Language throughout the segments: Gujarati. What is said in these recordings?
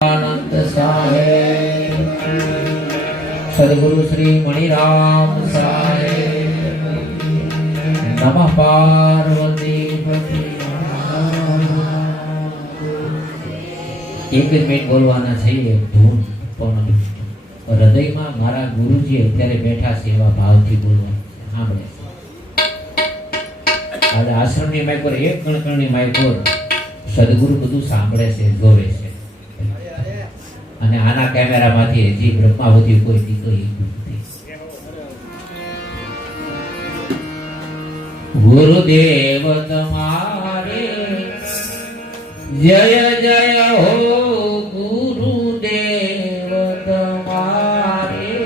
आनंद साहेब सदगुरु श्री मणिराम साहेब नमः पार्वती एक मिनिट बोलवाना છે ધૂન પણ હૃદયમાં મારા ગુરુજી અત્યારે બેઠા છે એવા ભાવથી બોલવા સાંભળે આજે આશ્રમની માઇક પર એક કણકણની માઇક પર સદગુરુ બધું સાંભળે છે જોવે છે અને આના કેમેરામાંથી હજી બ્રહ્માવતી કોઈ નીકળી નથી. ગુરુદેવ તમારે જય જય હો ગુરુદેવ તમારે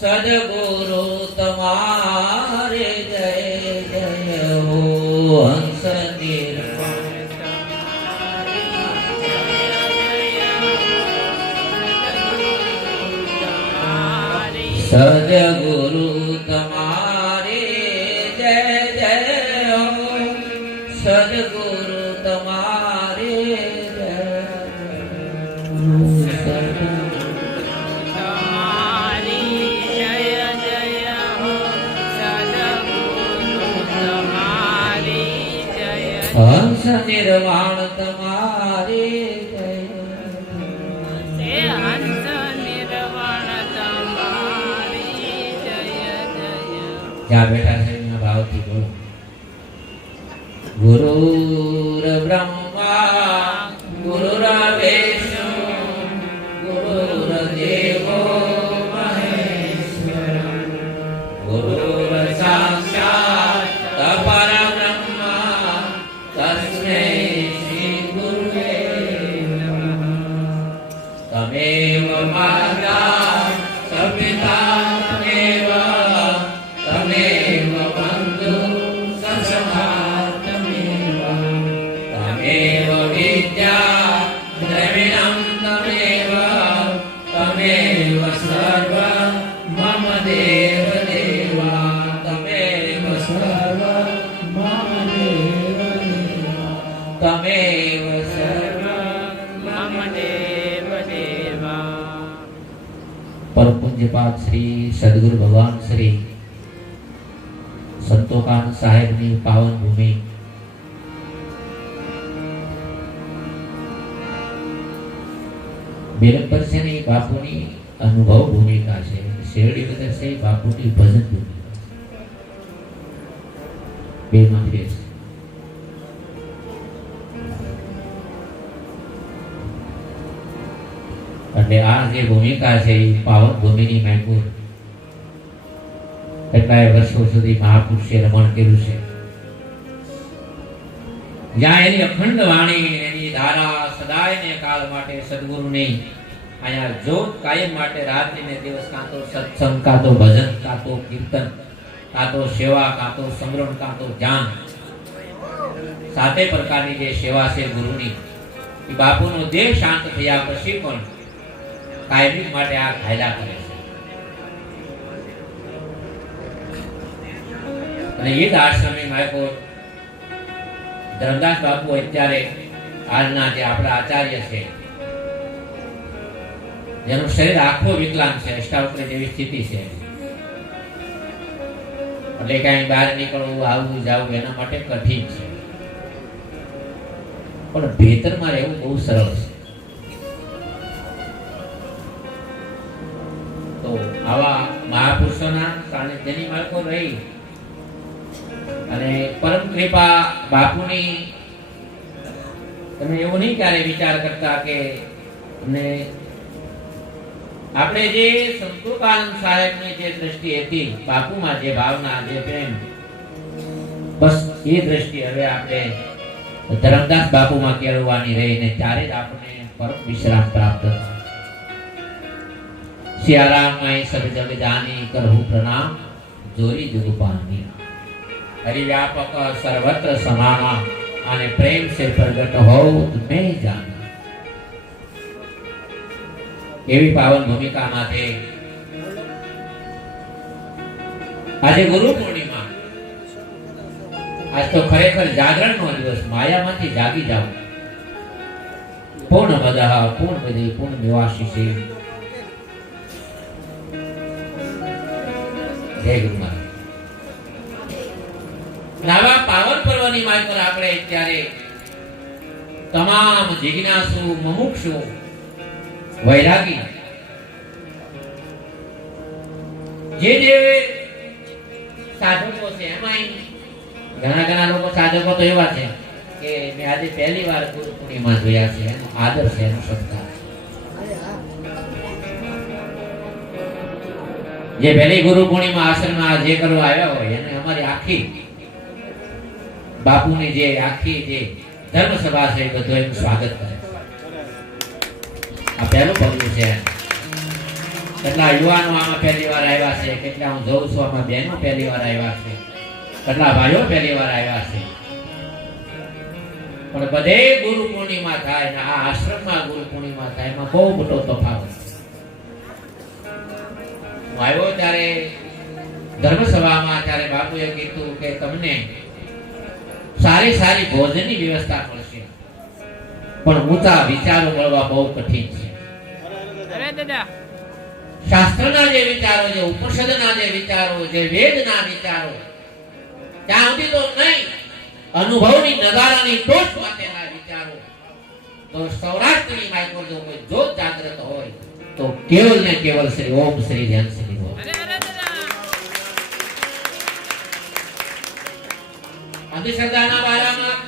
સદગુરુ તમારે જય જય હો હંસ સદગુરુ તમારે જય જય હો સદગુરુ તમારે જય હંસ નિર્વાણ તમારે જય હંસ નિર્વાણ તમારી જય જય. જ્યાં બેઠા છે એના ભાવથી બોલો. ગુરુર બ્રહ્મા ગુરુર વિષ્ણુ ગુરુર દેવો મહેશ્વર ગુરુર સાક્ષાત પરબ્રહ્મ તસ્મૈ શ્રી ગુરુવે નમઃ. તમેવ માતા સપિતા તમેવ તમેવ બંધુ સસખા તમેવ તમેવ વિદ્યા દ્રવિણં તમેવ તમેવ સર્વ મમ દેવ દેવા તમેવ સર્વ મમ દેવ તમેવ સર્વ મમ દેવ દેવા. પરમ પૂજ્યપાદ શ્રી સદગુરુ ભગવાન શ્રી સંતોકાન સાહેબની પાવન ભૂમિ બેરંબર છે ને એ બાપુની અનુભવ ભૂમિકા છે. શેરડી બદર છે એ બાપુની ભજન ભૂમિકા બે માં ફેર છે. એટલે આ જે ભૂમિકા છે એ પાવન ભૂમિની મહેકૂર કેટલાય વર્ષો સુધી મહાપુરુષે રમણ કર્યું છે. જ્યાં એની અખંડ વાણી એની ધારા સદાય ને કાળ માટે સદગુરુની અહીંયા જોત કાયમ માટે રાત્રિ ને દિવસ કાં તો સત્સંગ કાં તો ભજન કાં તો કીર્તન કાં તો સેવા કાં તો સમરણ કાં તો ધ્યાન સાતે પ્રકારની જે સેવા છે ગુરુની એ બાપુનો દેહ શાંત થયા પછી પણ કાયમી માટે આ ઘાયલા કરે છે. અને એ જ આશ્રમી માયકો ધરમદાસ બાપુ અત્યારે હાલના જે આપણા આચાર્ય છે જેનું શરીર આખો વિકલાંગ છે, અષ્ટાવક્ર જેવી સ્થિતિ છે, એટલે કઈ બહાર નીકળવું આવવું જવું એના માટે કઠિન છે, પણ ભીતરમાં રહેવું બહુ સરળ છે. તો આવા મહાપુરુષોના સાનિધ્યની માર્ગો રહી અને પરમ કૃપા બાપુની તમે એવું નહીં ક્યારે વિચાર કરતા કે અને આપણે જે સંતોષાનંદ સાહેબની જે દ્રષ્ટિ હતી, બાપુમાં જે ભાવના, જે પ્રેમ, બસ એ દ્રષ્ટિ હવે આપણે ધરમદાસ બાપુમાં કેળવવાની રહીને ત્યારે જ આપણે પરમ વિશ્રામ પ્રાપ્ત થાય. સિયારામ માઈ સબ જગ જાની કરહુ પ્રણામ, જોરી જુગ પામી. હરિવ્યાપક સર્વત્ર સમાના, અને પ્રેમ સે પ્રગટ હો મેં જાના. એવી પાવન ભૂમિકામાંથી આજે ગુરુ પૂર્ણિમા, આજ તો ખરેખર જાગરણનો દિવસ. માયામાંથી જાગી જાઓ. પૂર્ણ મદઃ પૂર્ણ વિધિ પૂર્ણ નિવાસી. જય ગુરુ મહારાજ. નવા પાવન પર્વની માય પર આપણે અત્યારે તમામ જિજ્ઞાસુ, મુમુક્ષુ, વૈરાગી, જે સાધકો છે, એમાં ઘણા લોકો સાધકો તો એવા છે કે મેં આજે પહેલી વાર ગુરુ પૂર્ણિમા જોયા છે. એનો આદર છે, એનો સત્કાર. જે પહેલી ગુરુ પૂર્ણિમા આશ્રમમાં જે કરવા આવ્યા હોય એને અમારી આખી બાપુની જે આખી જે ધર્મ સભા છે એ બધું એનું સ્વાગત કરે. આ પહેલું પગલું છે. કેટલા યુવાનો આમાં પહેલી વાર આવ્યા છે, કેટલા હું જોઉં છું આમાં બહેનો પહેલી વાર આવ્યા છે, કેટલા ભાઈઓ પહેલી વાર આવ્યા છે. પણ બધે ગુરુ પૂર્ણિમા થાય ને આ આશ્રમમાં ગુરુ પૂર્ણિમા થાય, એમાં બહુ મોટો તફાવત. હું આવ્યો ત્યારે ધર્મ સભામાં, ત્યારે બાપુએ કીધું કે તમને સારી સારી ભોજનની વ્યવસ્થા મળશે, પણ ઊંચા વિચારો મળવા બહુ કઠિન છે. શાસ્ત્રના જે વિચારો, જે ઉપનિષદના જે વિચારો, જે વેદના વિચારો, ત્યાં સુધી તો નહીં, અનુભવની નગારાની ટોચ માટેના વિચારો. તો સૌરાષ્ટ્રની માઈકો જો કોઈ જોત જાગૃત હોય તો કેવલ ને કેવલ શ્રી ઓમ શ્રી ધ્યાન શ્રી હોય. અંધશ્રદ્ધાના બારામાં,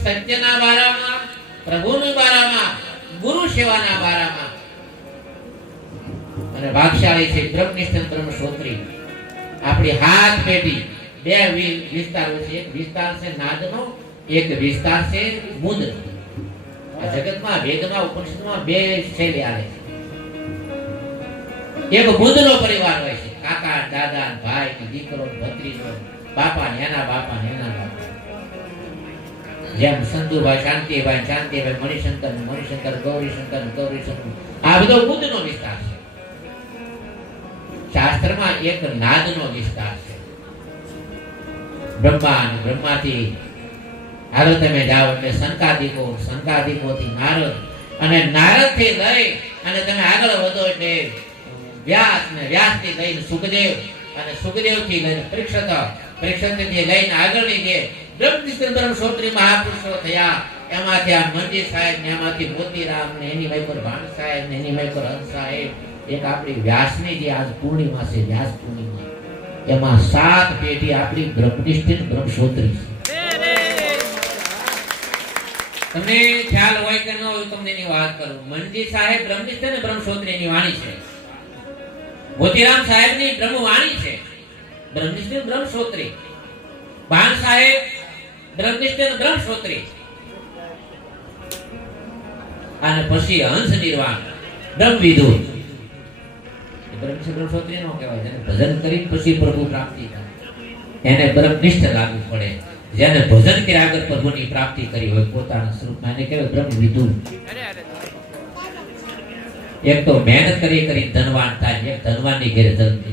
સત્યના બારામાં, પ્રભુના બારામાં, ગુરુ સેવાના બારામાં, અને ભાગશાળી છે બ્રહ્મનિષ્ઠ બ્રહ્મસૂત્રી. આપણી હાથ પેઢી બે વિસ્તારો છે. એક વિસ્તાર છે નાદનો, એક વિસ્તાર છે મુદ્ર. આ જગતમાં વેદમાં, ઉપનિષદમાં બે શૈલી આવે છે. એક મુદ્રનો પરિવાર હોય છે, કાકા, દાદા, ભાઈ, દીકરો, ભત્રીજો, બાપા ને એના બાપા ને એના બાપા. જેમ સંતુભાઈ, શાંતિભાઈ, શાંતિભાઈ, મણિશંકર, ગૌરીશંકર. આ બધો મુદ્રનો વિસ્તાર છે. શાસ્ત્રમાં એક નાદનો વિસ્તાર છે. બ્રહ્મા અને બ્રહ્માથી હાલો તમે જાઓ એટલે સંકાદિકોથી નારદ, અને નારદથી લઈ અને તમે આગળ વધો એટલે વ્યાસ, ને વ્યાસથી લઈને સુખદેવ, અને સુખદેવથી લઈને પરીક્ષિતથી લઈને આગળની જે બ્રહ્મનિષ્ઠ બ્રહ્મસૂત્રી મહાપુરુષો થયા, એમાંથી આ મંજી સાહેબ ને એમાંથી મોતીરામ ને એની ભાઈ પર ભાણ સાહેબ ને એની ભાઈ પર હંસ સાહેબ. એક આપણી વ્યાસની જે આજ પૂર્ણિમા છે, વ્યાસ પૂર્ણિમા, એમાં 7 પેઢી આપણી બ્રહ્મનિષ્ઠ બ્રહ્મસૂત્રી છે. તમને ખ્યાલ હોય કે ન હોય, તમને એની વાત કરું. મંજી સાહેબ બ્રહ્મનિષ્ઠ અને બ્રહ્મસૂત્રીની વાણી છે. મોતીરામ સાહેબની બ્રહ્મવાણી છે, બ્રહ્મનિષ્ઠ બ્રહ્મસૂત્રી. ભાણ સાહેબ બ્રહ્મનિષ્ઠ બ્રહ્મસૂત્રી. અને પછી હંસ નિર્વાણ બ્રહ્મવિદુ. બ્રહ્મનિષ્ઠ બ્રહ્મસૂત્રી નો કહેવાય, જેને ભજન કરીને પછી પ્રભુ પ્રાપ્તિ થાય એને બ્રહ્મનિષ્ઠ લાગુ પડે. જેને ભજન કર્યા આગળ પ્રભુની પ્રાપ્તિ કરી હોય પોતાના સ્વરૂપમાં, એને કહેવાય બ્રહ્મવિદુ. એક તો મહેનત કરી ધનવાન થાય, એક ધનવાનની ઘેરે જન્મે.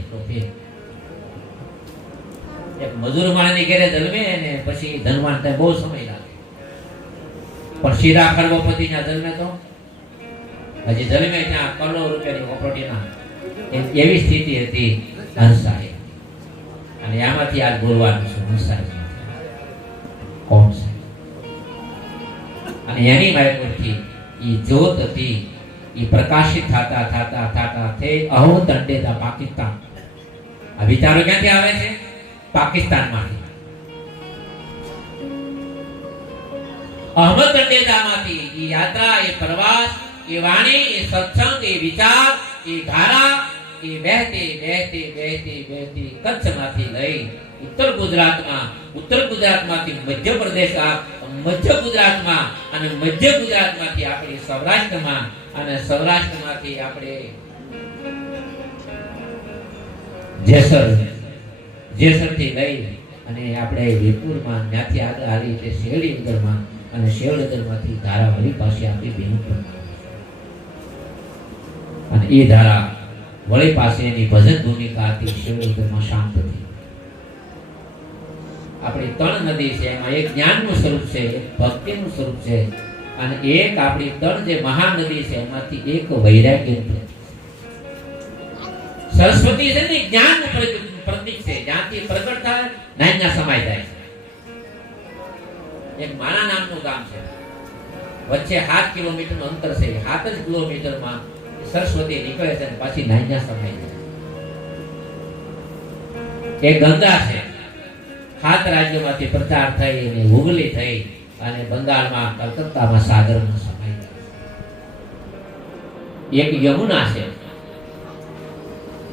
એક મજૂર માણસની ઘેરે જન્મે અને પછી ધનવાન થાય, બહુ સમય લાગે. પણ સીધા ખરબોપતિના જન્મે તો હજી જન્મે ત્યાં કરોડો રૂપિયાની પ્રોપર્ટીના એવી સ્થિતિ હતી હંસાએ. અને આમાંથી આજ બોલવાનું છે હંસાએ કોણ છે. અને એની માહિતી એ જ્યોત હતી, એ પ્રકાશિત થતા તે અહો તંડેતા પાકિસ્તાન. આ વિચારો ક્યાંથી આવે છે? પાકિસ્તાનમાંથી. અહમદ તંડેતામાંથી એ યાત્રા, એ પ્રવાસ એ વાણી, એ સત્સંગ, એ વિચાર, એ ધારા, એ વહેતી કચ્છમાંથી લઈ ઉત્તર ગુજરાતમાંથી મધ્યપ્રદેશ, મધ્ય ગુજરાતમાં, અને મધ્ય ગુજરાતમાંથી આપણે સૌરાષ્ટ્રમાં, અને સૌરાષ્ટ્રમાંથી આપણે જેસરથી લઈ અને આપણે વીરપુરમાં, ત્યાંથી આગળ આવી એટલે શેરડી નગરમાં, અને શેરડી નગરમાંથી ધારા વળી પાસે આપણી બેનપુરમાં, અને એ ધારા વળી પાસે એની ભજન ભૂમિકા હતી, શેરડી નગરમાં શાંત હતી. આપણી ત્રણ નદી છે, એમાં એક જ્ઞાનનું સ્વરૂપ છે, એક ભક્તિનું સ્વરૂપ છે, અને એક આપણી ત્રણ જે મહાનદી છે એમાંથી એક વૈરાગ્યનું. સરસ્વતી છે ને જ્ઞાનનું પ્રતીક છે, જ્યાંથી પ્રગટ થાય નાઈના સમાય જાય છે. એક માણા નામનું ગામ છે, વચ્ચે 7 કિલોમીટરનું અંતર છે, 7 જ કિલોમીટરમાં સરસ્વતી નીકળે છે અને પાછી નાઈના સમાય જાય. એક ગંગા છે, 7 રાજ્યોમાંથી પ્રચાર થઈ અને હુગલી થઈ અને બંગાળમાં, કલકત્તામાં સાગરમાં સમાઈ જાય. એક યમુના છે,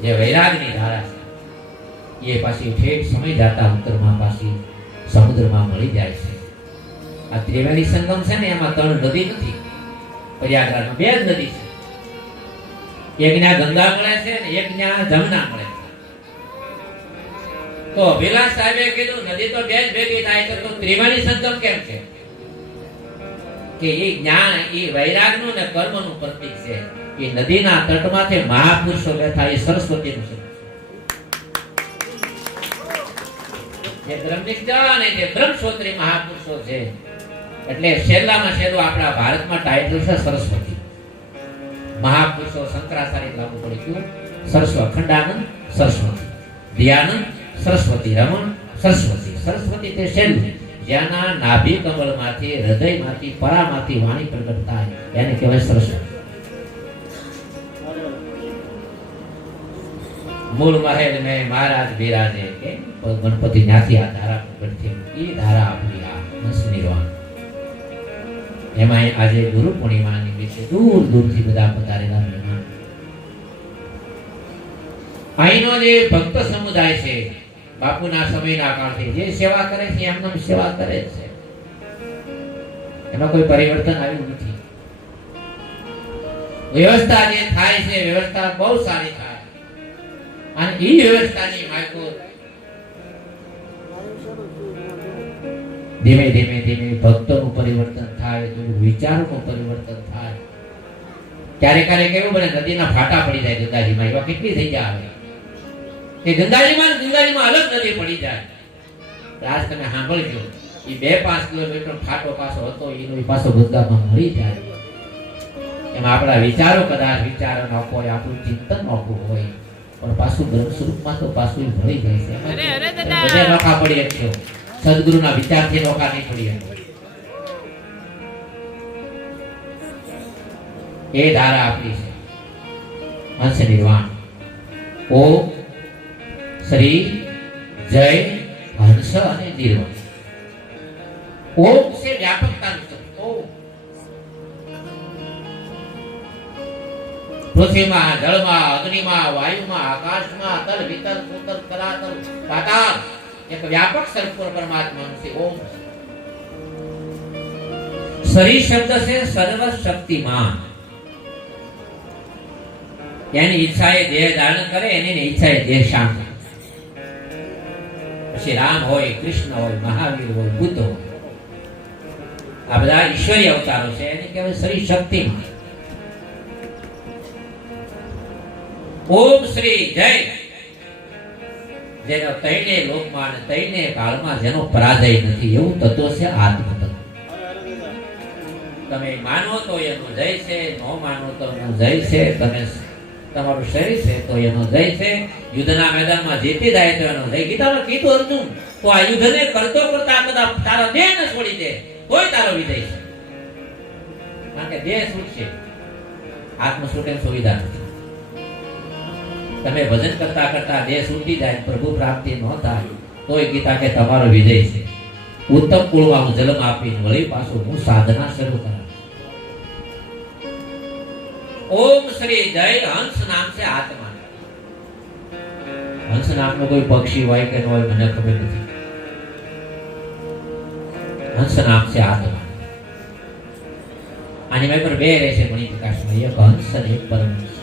જે વૈરાગની ધારા છે, એ પાછી ઠેઠ સમય જતા ઉત્તરમાં પાછી સમુદ્રમાં મળી જાય છે. આ ત્રિવેણી સંગમ છે ને, એમાં 3 નદી નથી, પ્રયાગરાજમાં 2 જ નદી છે. એક ન્યા ગંગા મળે છે ને એક ન્યા જમના મળે છે. તો વિલાસ સાહેબે કીધું નદી તો 2 જ ભેગી થાય છે, તો ત્રિવેણી સંગમ કેમ છે? કે એ જ્ઞાન, એ વૈરાગનું ને કર્મનું પ્રતીક છે. એ નદીના તટમાંથી મહાપુરુષો બેઠા, એ સરસ્વતીનું છે. જે બ્રહ્મનિષ્ઠ અને જે બ્રહ્મસોત્રી મહાપુરુષો છે, એટલે છેલ્લામાં છેલ્લું આપણા ભારતમાં ટાઇટલ છે સરસ્વતી. મહાપુરુષો શંકરાચાર્ય લાગુ પડી ગયું સરસ્વતી, અખંડાનંદ સરસ્વતી, દયાનંદ સરસ્વતી, રમણ સરસ્વતી. સરસ્વતી તે છેલ્લું, જેના નાભી કમળમાંથી, હૃદયમાંથી, પરામાંથી વાણી પ્રગટ થાય એને કહેવાય સરસ્વતી. મૂળ મહેલ મેં મહારાજ બિરાજે, કે ગણપતિ ત્યાંથી આ ધારા પ્રગટ થઈ. એ ધારા આપણી આ હંસની વાણી. એમાં આજે ગુરુ પૂર્ણિમા નિમિત્તે દૂર દૂરથી બધા પધારેલા મહેમાન. અહીંનો જે ભક્ત સમુદાય છે, બાપુના સમયના કાળથી જે સેવા કરે છે એમને સેવા કરે છે, એમાં કોઈ પરિવર્તન આવ્યું નથી. વ્યવસ્થા જે થાય છે, વ્યવસ્થા બહુ સારી થાય, અને એ વ્યવસ્થાની માયકો ધીમે ધીમે ભક્તોનું પરિવર્તન થાય, વિચારોનું પરિવર્તન થાય. ક્યારેક ક્યારેક કેવું બને, નદીના ફાટા પડી જાય ગંગાજીમાં, એવા કેટલી થઈ જાય કે ગંગાજીમાં અલગ નદી પડી જાય. આજ તમે સાંભળજો, એ 2-5 કિલોમીટર ફાટો પાછો હતો, એનો પાછો ગંગામાં મળી જાય. એમાં આપણા વિચારો કદાચ વિચારો ન હોય, આપણું ચિંતન ન હોય, પણ પાછું બ્રહ્મ સ્વરૂપમાં તો પાછું મળી જાય છે. બધે નોખા પડી શકશો, સદગુરુના વિચારથી નોખા નહીં પડી શકો. એ ધારા આપણી છે હંસ નિર્વાણ. ઓમ શ્રી જય હંસ અને નિર્વાણ. ઓમ છે વ્યાપકતાનું શબ્દ. ઓમ પૃથ્વીમાં, જળમાં, અગ્નિમાં, વાયુમાં, આકાશમાં, તલ વિતલ સુતલ તલાતલ પાતાળ એક વ્યાપક સ્વરૂપ પરમાત્માનું છે ઓમ. શરીર શબ્દ છે સર્વશક્તિમાન. એની ઈચ્છાએ દેહ ધારણ કરે, એની ઈચ્છાએ દેહ શાંત. પછી રામ હોય, કૃષ્ણ હોય, મહાવીર હોય, બુદ્ધ હોય, આ બધા ઈશ્વરીય અવતારો છે, એને કહેવાય શરીર શક્તિમાન. ઓમ શ્રી જય, જેનો તૈને લોકમાં અને તૈને કાળમાં જેનો પરાજય નથી, એવું તત્વ છે આત્મતત્વ. તમે માનો તો એનો જય છે, ન માનો તો એનો જય છે. તમે તમારું શરીર છે તો એનો જય છે. યુદ્ધના મેદાનમાં જીતી જાય તો એનો જય. ગીતામાં કીધું અર્જુન, તો આ યુદ્ધને કરતો કરતા કદાચ તારો દેહ ન છોડી દે તોય તારો વિજય છે. કારણ કે દેહ છૂટશે, આત્મ છૂટે સુવિધા નથી. તમે ભજન કરતા કરતા દેહ છૂટી જાય, પ્રભુ પ્રાપ્તિ ન થાય, તોય ગીતા કે તમારો વિજય છે. ઉત્તમ કુળમાં હું જન્મ આપીને વળી પાછું હું સાધના શરૂ કરું. ओम श्री जय हंस नाम से आत्मा। हंस नाम नो कोई पक्षी હોય કે ન હોય મને ખબર નથી. हंस नाम से आत्मा. આની મેં પર બે રહેશે મણી પ્રકાશમાં, એક હંસ અને એક પરમહંસ.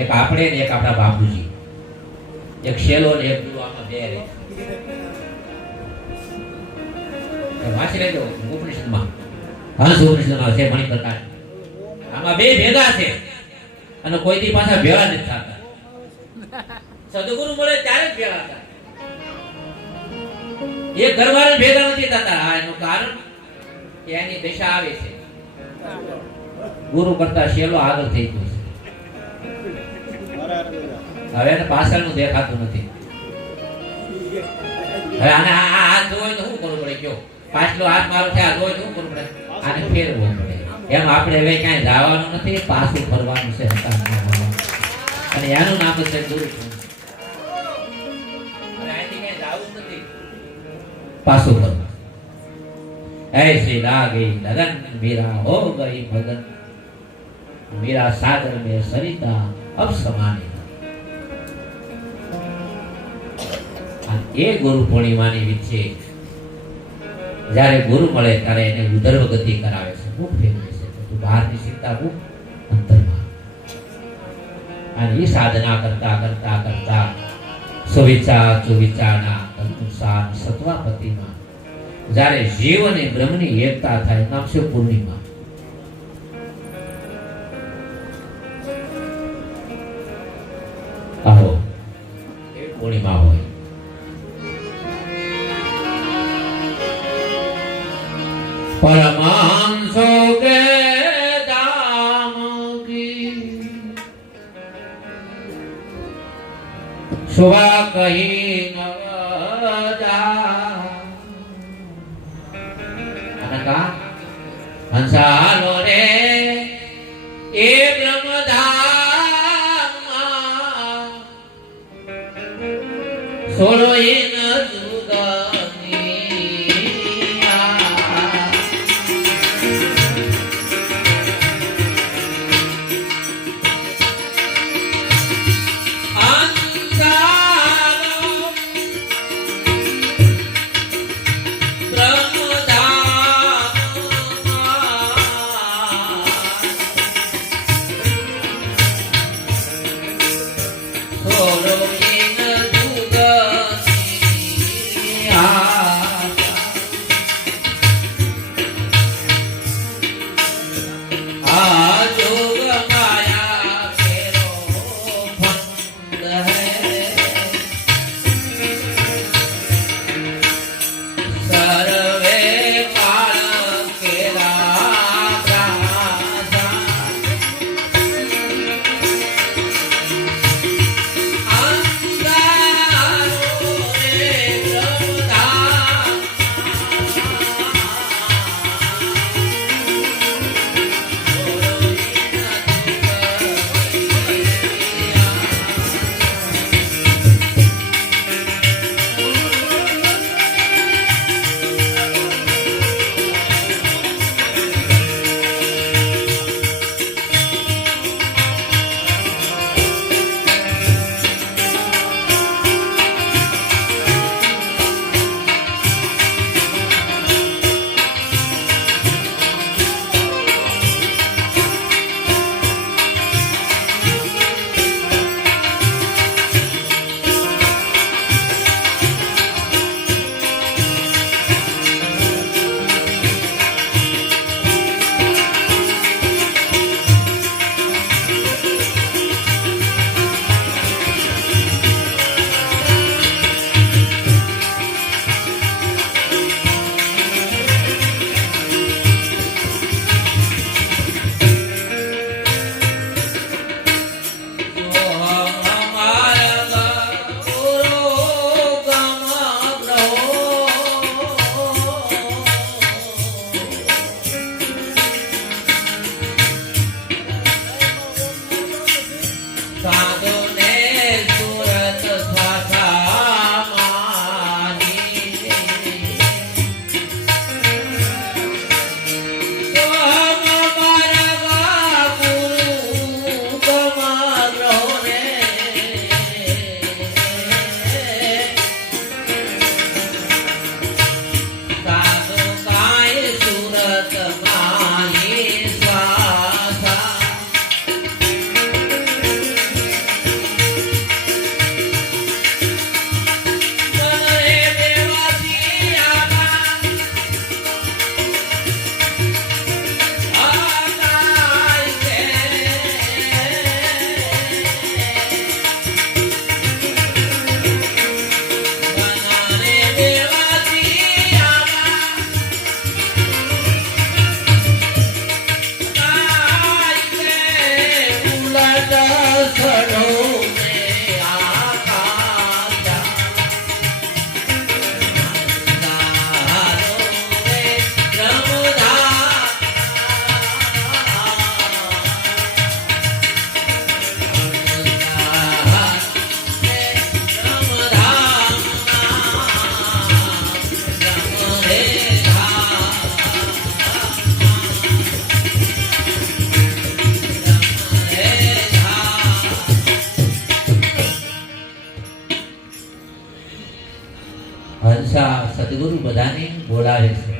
એક આપણે ને એક આપણા બાપુજી, એક શેલો ને એક ગુરુ, આમાં બે રહે. વાંચી લેજો ઉપનિષદમાં, હંસ ઉપનિષદમાં છે મણી પ્રકાશ. આમાં બે ભેગા છે અને કોઈ દી પાછા ભેગા નથી થતા. સદગુરુ મળે ત્યારે જ ભેગા થાય. એક ઘરવાળા ભેગા નથી થતા. એનું કારણ કે એની દિશા આવે છે. ગુરુ કરતા શેલો આગળ થઈ ગયો છે. હવે એને પાછળનું દેખાતું નથી. હવે આને આ હાથ જોઈ તો શું કરવું પડે? કયો પાછલો હાથ મારો છે, આ જોઈ તો શું કરવું પડે? આને ફેરવો પડે. એમ આપણે હવે ક્યાંય જવાનું નથી, પાછું ફરવાનું છે. અને એનું નામ છે ગુરુ. અને અહીંથી ક્યાંય જવું નથી, પાછું ફરવાનું. ऐसे लागे लगन मेरा हो गई मगन, मेरा सागर में सरिता अब समाने. એ ગુરુ પૂર્ણિમાની વિશે જ્યારે ગુરુ મળે ત્યારે એને ઉદર્વ ગતિ કરાવે છે. ખૂબ ફેરવે છે. તો બહારની ચિંતા ખૂબ અંતરમાં. અને એ સાધના કરતા કરતા કરતા સુવિચાર સુવિચારના અનુસાર સત્વાપતિમાં જ્યારે જીવ અને બ્રહ્મની એકતા થાય, નામ છે પૂર્ણિમા. આવો એ પૂર્ણિમા હોય. परमांसो के दाम की सुबह कही नवदा हंसालो रे ए ब्रह्मधाम सोलो इन બોલાવે છે.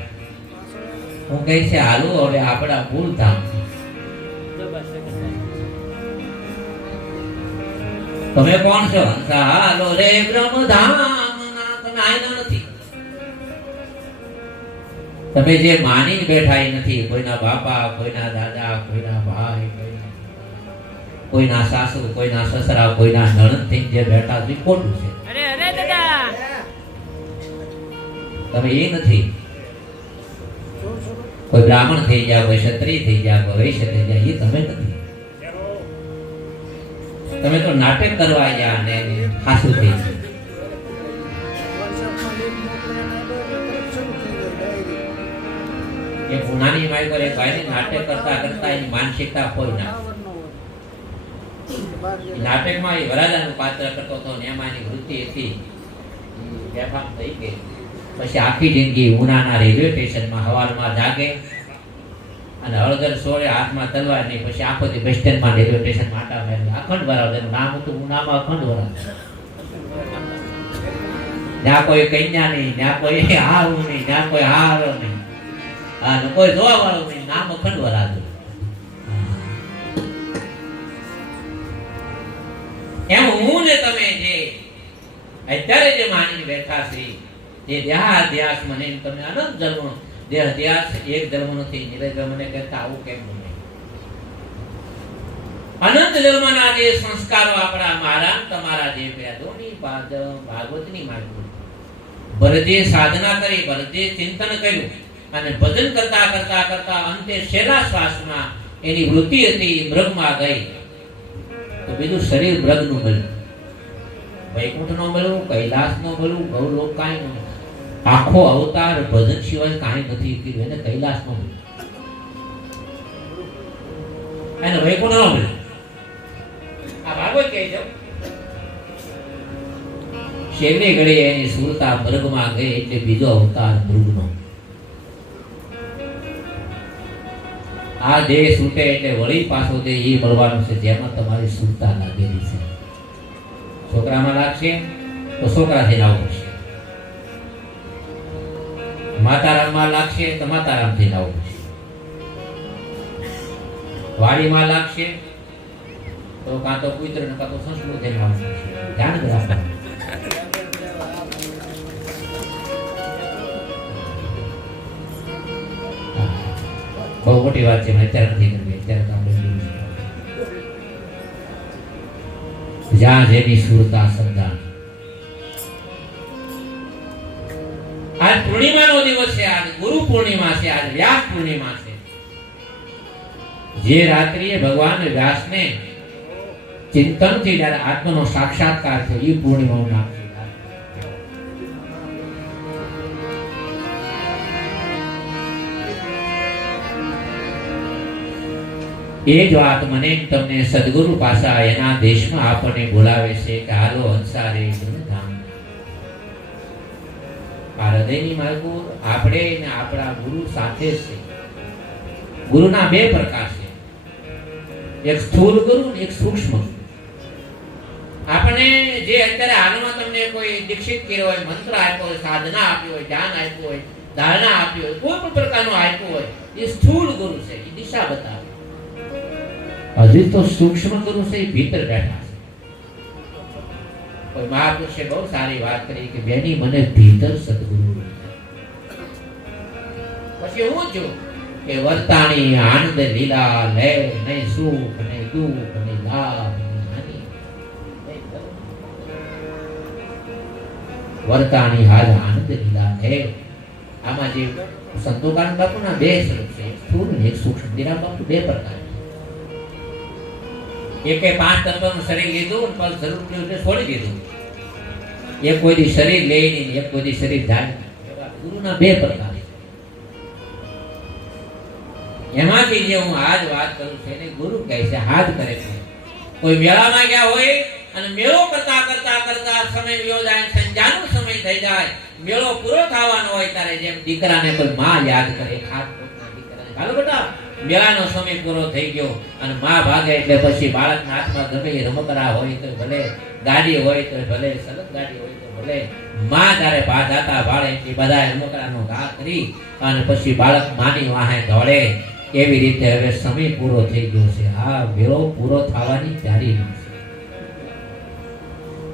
હું કહે છે હાલો હવે આપણા મૂળ ધામ. તમે કોણ છો? હાલો રે બ્રહ્મધામ. તમે આયના નથી. તમે જે માની બેઠા એ નથી. કોઈના બાપા, કોઈના દાદા, કોઈના ભાઈ, કોઈના સાસુ, કોઈના સસરા, કોઈના નણંદ થઈ જે બેઠા છે ખોટું છે. અરે અરે દાદા, તમે એ નથી. કોઈ બ્રાહ્મણ થઈ જાય, કોઈ ક્ષત્રિય થઈ જાય, કોઈ વૈશ્ય થઈ જાય, એ તમે નથી. તમે તો નાટક કરવા ગયા ને ખાસું થઈ ગયું. એ પુનાની માઈ પર એક ભાઈને નાટક કરતા કરતા એની માનસિકતા ખોઈ નાખી. નાટકમાં એ વરાજાનું પાત્ર કરતો હતો ને એમાં એની વૃત્તિ હતી બેફામ થઈ ગઈ. પછી આખી જિંદગી ઉનાના રેલવે સ્ટેશનમાં હવાલમાં જાગે અને હળદર સોળે હાથમાં તલવાર નહીં. પછી આખો દી બસ સ્ટેન્ડમાં રેલવે સ્ટેશન આટા મારે. અખંડ વરાવદર નામ હતું ઉનામાં અખંડ વરાવદર. ત્યાં કોઈ કન્યા નહીં, ત્યાં કોઈ હારું નહીં, ત્યાં કોઈ હારો નહીં, હા કોઈ જોવા વાળું નહીં. નામ અખંડ વરાવદર. એમ હું ને તમે જે અત્યારે જે માની બેઠા છે એ દેહાધ્યાસ મને તમે અનંત જન્મનો દેહાધ્યાસ એક જન્મ નથી. નિરંજન મને કહેતા આવું કેમ બને? અનંત જન્મના જે સંસ્કારો આપણા મારા તમારા જે વેદોની ભાગવતની માગણી ભરતે સાધના કરી, ભરતે ચિંતન કર્યું અને ભજન કરતા કરતા કરતા અંતે છેલ્લા શ્વાસમાં એની વૃત્તિ હતી મૃગમાં ગઈ. તો બીજું શરીર મૃગનું મળ્યું, વૈકુંઠ નો મળ્યું, કૈલાસ નો મળ્યું, ગૌલોક કાંઈ નો. આખો અવતાર ભજન સિવાય કાંઈ નથી કર્યું. એને કૈલાસ નો મળ્યું, એને વૈકુંઠ નો મળ્યું. આ ભાગવત કહી જાઓ. છેલ્લી ઘડીએ એની સુરતા મૃગમાં ગઈ એટલે બીજો અવતાર મૃગનો. આ દેહ છૂટે એટલે વળી પાછો દેહ એ મળવાનું છે જેમાં તમારી સુરતા લાગેલી છે. છોકરામાં લાગશે તો છોકરાથી લાવવું પડશે. માતારામમાં લાગશે તો માતારામથી લાવવું પડશે. વાડીમાં લાગશે તો કાં તો પુત્ર ને કાં તો સંસ્કૃતિ લાવવું પડશે. ધ્યાન રાખવાનું. બહુ મોટી વાત છે. અત્યારે નથી કરવી. અત્યારે જ્યાં જેની સુરતા શ્રદ્ધા. આજ પૂર્ણિમાનો દિવસ છે. આજ ગુરુ પૂર્ણિમા છે. આજ વ્યાસ પૂર્ણિમા છે. જે રાત્રિએ ભગવાન વ્યાસને ચિંતનથી જ્યારે આત્માનો સાક્ષાત્કાર થયો એ પૂર્ણિમાનું નામ છે. એ જ વાત મને તમને સદગુરુ પાસા એના દેશમાં આપણને બોલાવે છે કે હાલો હંસારે બ્રહ્મધામ. આ હૃદયની માર્ગો આપણે ને આપણા ગુરુ સાથે છે. ગુરુના બે પ્રકાર છે, એક સ્થૂળ ગુરુ ને એક સૂક્ષ્મ ગુરુ. આપણે જે અત્યારે હાલમાં તમને કોઈ દીક્ષિત કર્યો હોય, મંત્ર આપ્યો હોય, સાધના આપી હોય, ધ્યાન આપ્યું હોય, ધારણા આપી હોય, કોઈ પણ પ્રકારનું આપ્યું હોય, એ સ્થૂળ ગુરુ છે. એ દિશા બતાવે. હજી તો સૂક્ષ્મ ગુરુ છે, ભીતર બેઠા છે. કોઈ મહાપુરુષે બહુ સારી વાત કરી કે બેની મને ભીતર સદગુરુ. પછી હું છું કે વર્તાણી આનંદ લીલા લે નહીં સુખ નહીં દુઃખ નહીં લાભ નહીં હાનિ. વર્તાણી હાલ આનંદ લીલા લે. આમાં જે સંતોકાનંદ બાપુના બે શ્લોક છે, સ્થૂળ ને એક સૂક્ષ્મ. દિરામ બાપુ બે પ્રકાર. એકે 5 તત્વનું શરીર લીધું પણ જરૂર પડ્યું છોડી દીધું. એક કોઈ દી શરીર લે નહીં, એક કોઈ દી શરીર જાય. ગુરુના બે પ્રકાર છે. એમાંથી જે હું આજ વાત કરું છું એને ગુરુ કહે છે, હાથ કરે છે. કોઈ મેળામાં ગયા હોય અને મેળો કરતા કરતા કરતા સમય વયો જાય, સંજાનો સમય થઈ જાય, મેળો પૂરો થવાનો હોય ત્યારે જેમ દીકરાને કોઈ માં યાદ કરે, હાથ પોતાના દીકરાને હાલો બેટા મેળાનો સમય પૂરો થઈ ગયો અને માં ભાગે એટલે પછી બાળકના હાથમાં ગમે એ રમકડા હોય તો ભલે, ગાડી હોય તો ભલે, સલગ ગાડી હોય તો ભલે, માં જ્યારે જાતા ભાળે એટલે બધા રમકડાનો ઘા કરી અને પછી બાળક માની વાહે દોડે. એવી રીતે હવે સમય પૂરો થઈ ગયો છે. આ વેળો પૂરો થવાની તૈયારી છે.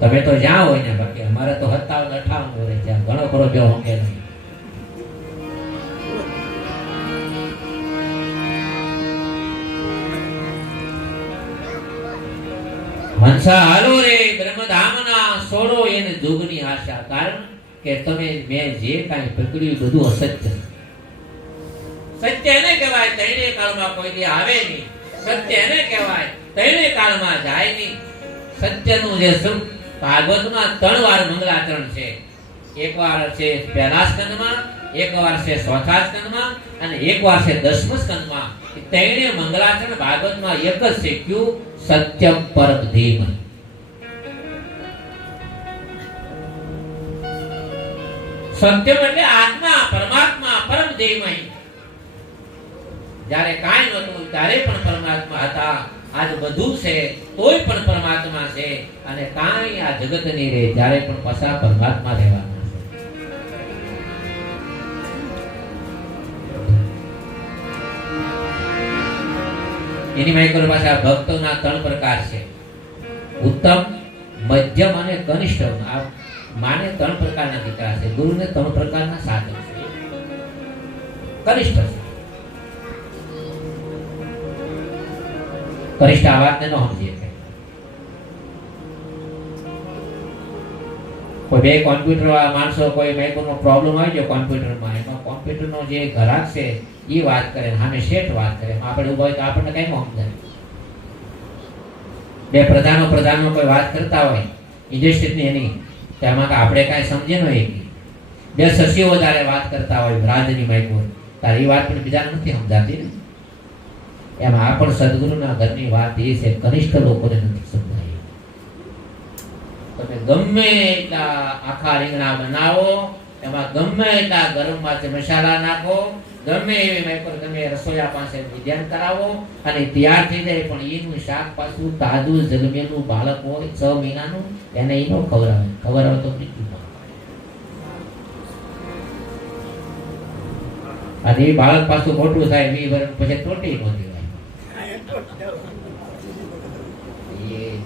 તમે તો જ્યાં હોય ને, બાકી અમારે તો 57-58 વર્ષ જ્યાં ઘણો ખરો જો હોંકે નહીં. હંસા હાલો રે બ્રહ્મધામના સોડો એને જોગની આશા. કારણ કે તમે મેં જે કાંઈ પકડ્યું બધું અસત્ય છે. સત્ય એને કહેવાય તૈણે કાળમાં કોઈ દી આવે નહીં. સત્ય એને કહેવાય તૈણે કાળમાં જાય નહીં. સત્યનું જે સુખ ભાગવતમાં 3 વાર મંગલાચરણ છે. એક વાર છે પહેલા સ્કંદમાં, એક વાર છે ચોથા સ્કંદમાં અને એક વાર છે 10મા સ્કંદમાં. તૈણે મંગલાચરણ ભાગવતમાં એક જ છે. ક્યું? સત્યમ પરમ ધીમહિ. સત્યમ એટલે આત્મા, પરમાત્મા, પરમ ધીમહિ. જ્યારે કાંઈ નહોતું ત્યારે પણ પરમાત્મા હતા. આજ બધું છે તોય પણ પરમાત્મા છે અને કાંઈ આ જગત નહીં રહે ત્યારે પણ પાછા પરમાત્મા રહેવાના છે. એની માહિતી પાછા ભક્તોના 3 પ્રકાર છે. ઉત્તમ, મધ્યમ અને કનિષ્ઠ. આ માને 3 પ્રકારના દીકરા છે. ગુરુને 3 પ્રકારના સાધક છે. કનિષ્ઠ છે. કનિષ્ઠ આ વાતને ન સમજીએ. કોઈ બે કોમ્પ્યુટર માણસો કોઈ માઇક્રોનો પ્રોબ્લેમ આવી ગયો કોમ્પ્યુટરમાં, એમાં કોમ્પ્યુટરનો જે ગ્રાહક છે એ વાત કરે, સામે શેઠ વાત કરે, આપણે ઉભા હોય તો આપણને કઈ સમજાય. બે પ્રધાનો કોઈ વાત કરતા હોય ઇન્ડસ્ટ્રીની એની, તેમાં આપણે કાંઈ સમજે ન હોય. બે સચિવો જ્યારે વાત કરતા હોય રાજની માઇક્રો, તારે એ વાત પણ બીજાને નથી સમજાતી ને. એમાં આ પણ સદગુરુના ઘરની વાત એ છે, કનિષ્ઠ લોકોને નથી સમજાય. તમે ગમે એટલા આખા રીંગણા બનાવો, એમાં ગમે એટલા ગરમમાં મસાલા નાખો, ગમે એવી માઇક્રો તમે રસોઈયા પાસે વિધાન કરાવો અને તૈયાર થઈ જાય, પણ એનું શાક પાછું તાજું જન્મેલું બાળક હોય 6 મહિનાનું, એને એનો ખવડાવે તો મૃત્યુ પામે. અને એ બાળક પાછું મોટું થાય 20 વર્ષ પછી તોટી નો દેવાય.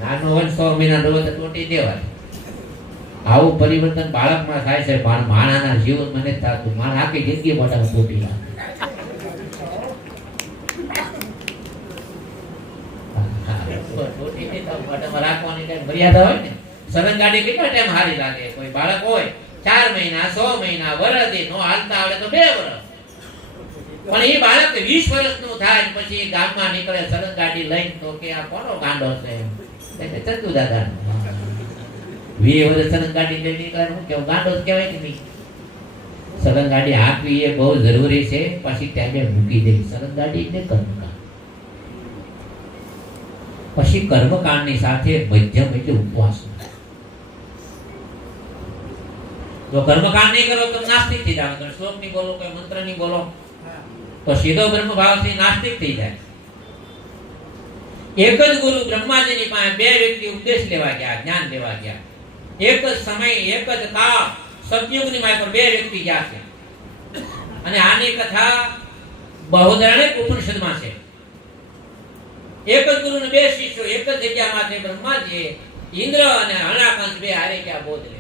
નાનો હોય 6 મહિના રોજ તોટી દેવાય. આવું પરિવર્તન બાળકમાં થાય છે, પણ માણાના જીવન મને થતું. માણા આખી જિંદગી મોટા તોટી રાખે. રાખવાની કઈ મર્યાદા હોય ને. સળંગાડી કેટલા ટાઈમ હારી લાગે. કોઈ બાળક હોય 4 મહિના 6 મહિના વરદી નો હાલતા આવડે તો 2 વર્ષ, પણ એ બાળક 20 વર્ષનું થાય પછી ગામમાં નીકળે સળંગાડી લઈને, તો કે આ કોનો ગાંડો છે? ચંદુ દાદા 20 વર્ષ સળંગાડી લઈને નીકળે, હું કેવું ગાંડો કહેવાય કે નહીં? સળંગાડી હાંકવી એ બહુ જરૂરી છે. પછી ટાઈમે મૂકી દે સળંગાડી ને કર્મકાંડ. પછી કર્મકાંડની સાથે મધ્યમ એટલે ઉપવાસ. જો કર્મકાંડ નહીં કરો તો નાસ્તિક થઈ જાવ. શ્લોક ની બોલો, કોઈ મંત્ર ની બોલો તો સીધો બ્રહ્મ ભાવથી નાસ્તિક થઈ જાય. એક જ ગુરુ બ્રહ્માજીની પાસે 2 વ્યક્તિ ઉપદેશ લેવા ગયા, જ્ઞાન લેવા ગયા. એક જ સમય, એક જ કાળ, સતયુગની માય પર 2 વ્યક્તિ ગયા છે. અને આની કથા બહુધરણિક ઉપનિષદમાં છે. એક જ ગુરુને 2 શિષ્યો એક જ જગ્યામાં છે. બ્રહ્માજીએ ઇન્દ્ર અને હરણાકંસ 2 હારે ગયા બોધ લેવા.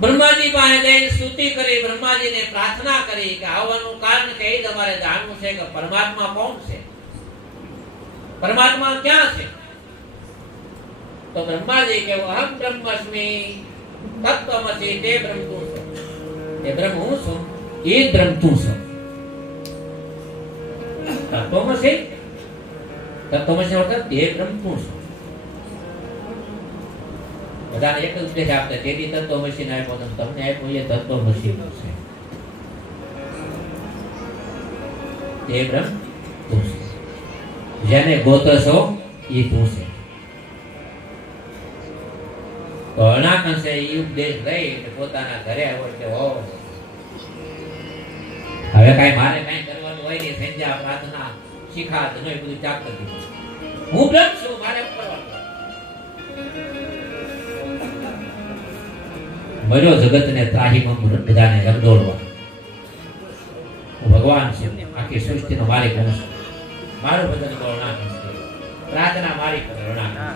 બ્રહ્માજી પાસે જઈને સ્તુતિ કરી, બ્રહ્માજીને પ્રાર્થના કરી કે આવવાનું કારણ કે એ તમારે જાણવું છે કે પરમાત્મા કોણ છે, પરમાત્મા ક્યાં છે? તો બ્રહ્માજી કહે અહમ બ્રહ્મસ્મિ તત્વમસી તે બ્રહ્મ તું છો. એ બ્રહ્મ હું છું, એ બ્રહ્મ તું છો. તત્વમસી, તત્વમસી મતલબ એ બ્રહ્મ તું છો. બધાને એક જ ઉપદેશ આપે, તેથી તત્વમસી ને આપ્યો, તમને આપ્યો એ તત્વમસી છે. તે બ્રહ્મ તું છે. જેને ગોતો છો એ તું છે. તો હરણાકંસે એ ઉપદેશ લઈ પોતાના ઘરે આવ્યો કે હવે કઈ મારે કઈ કરવા સંધ્યા પ્રાર્થના શિખા ધનો એ બધું ત્યાગ કરી દીધું. હું બ્રહ્મ છું, મારે કરવાનું. મર્યો જગતને ત્રાહીમાં બધાને રગડોળવા. હું ભગવાન છું, આખી સૃષ્ટિનો માલિક હું છું. મારું ભજન કરો ના કરો, પ્રાર્થના મારી કરો ના કરો,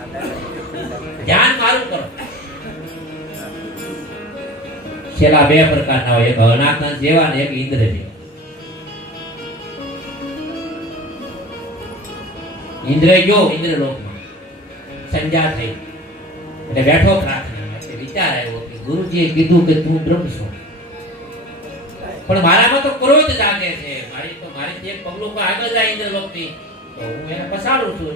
ધ્યાન મારું કરો. છેલ્લા બે પ્રકારના હોય, એક અનાથન જેવા ને એક ઇન્દ્ર જેવા. ઇન્દ્ર ગયો ઇન્દ્રલોકમાં, સંધ્યા થઈ એટલે બેઠો પ્રાર્થના. વિચાર આવ્યો કે ગુરુજીએ કીધું કે તું બ્રહ્મ છો, પણ મારામાં તો ક્રોધ જાગે છે. મારી એક પગલું પર આગળ જાય ઇન્દ્રલોકથી તો હું એને પસાડું છું.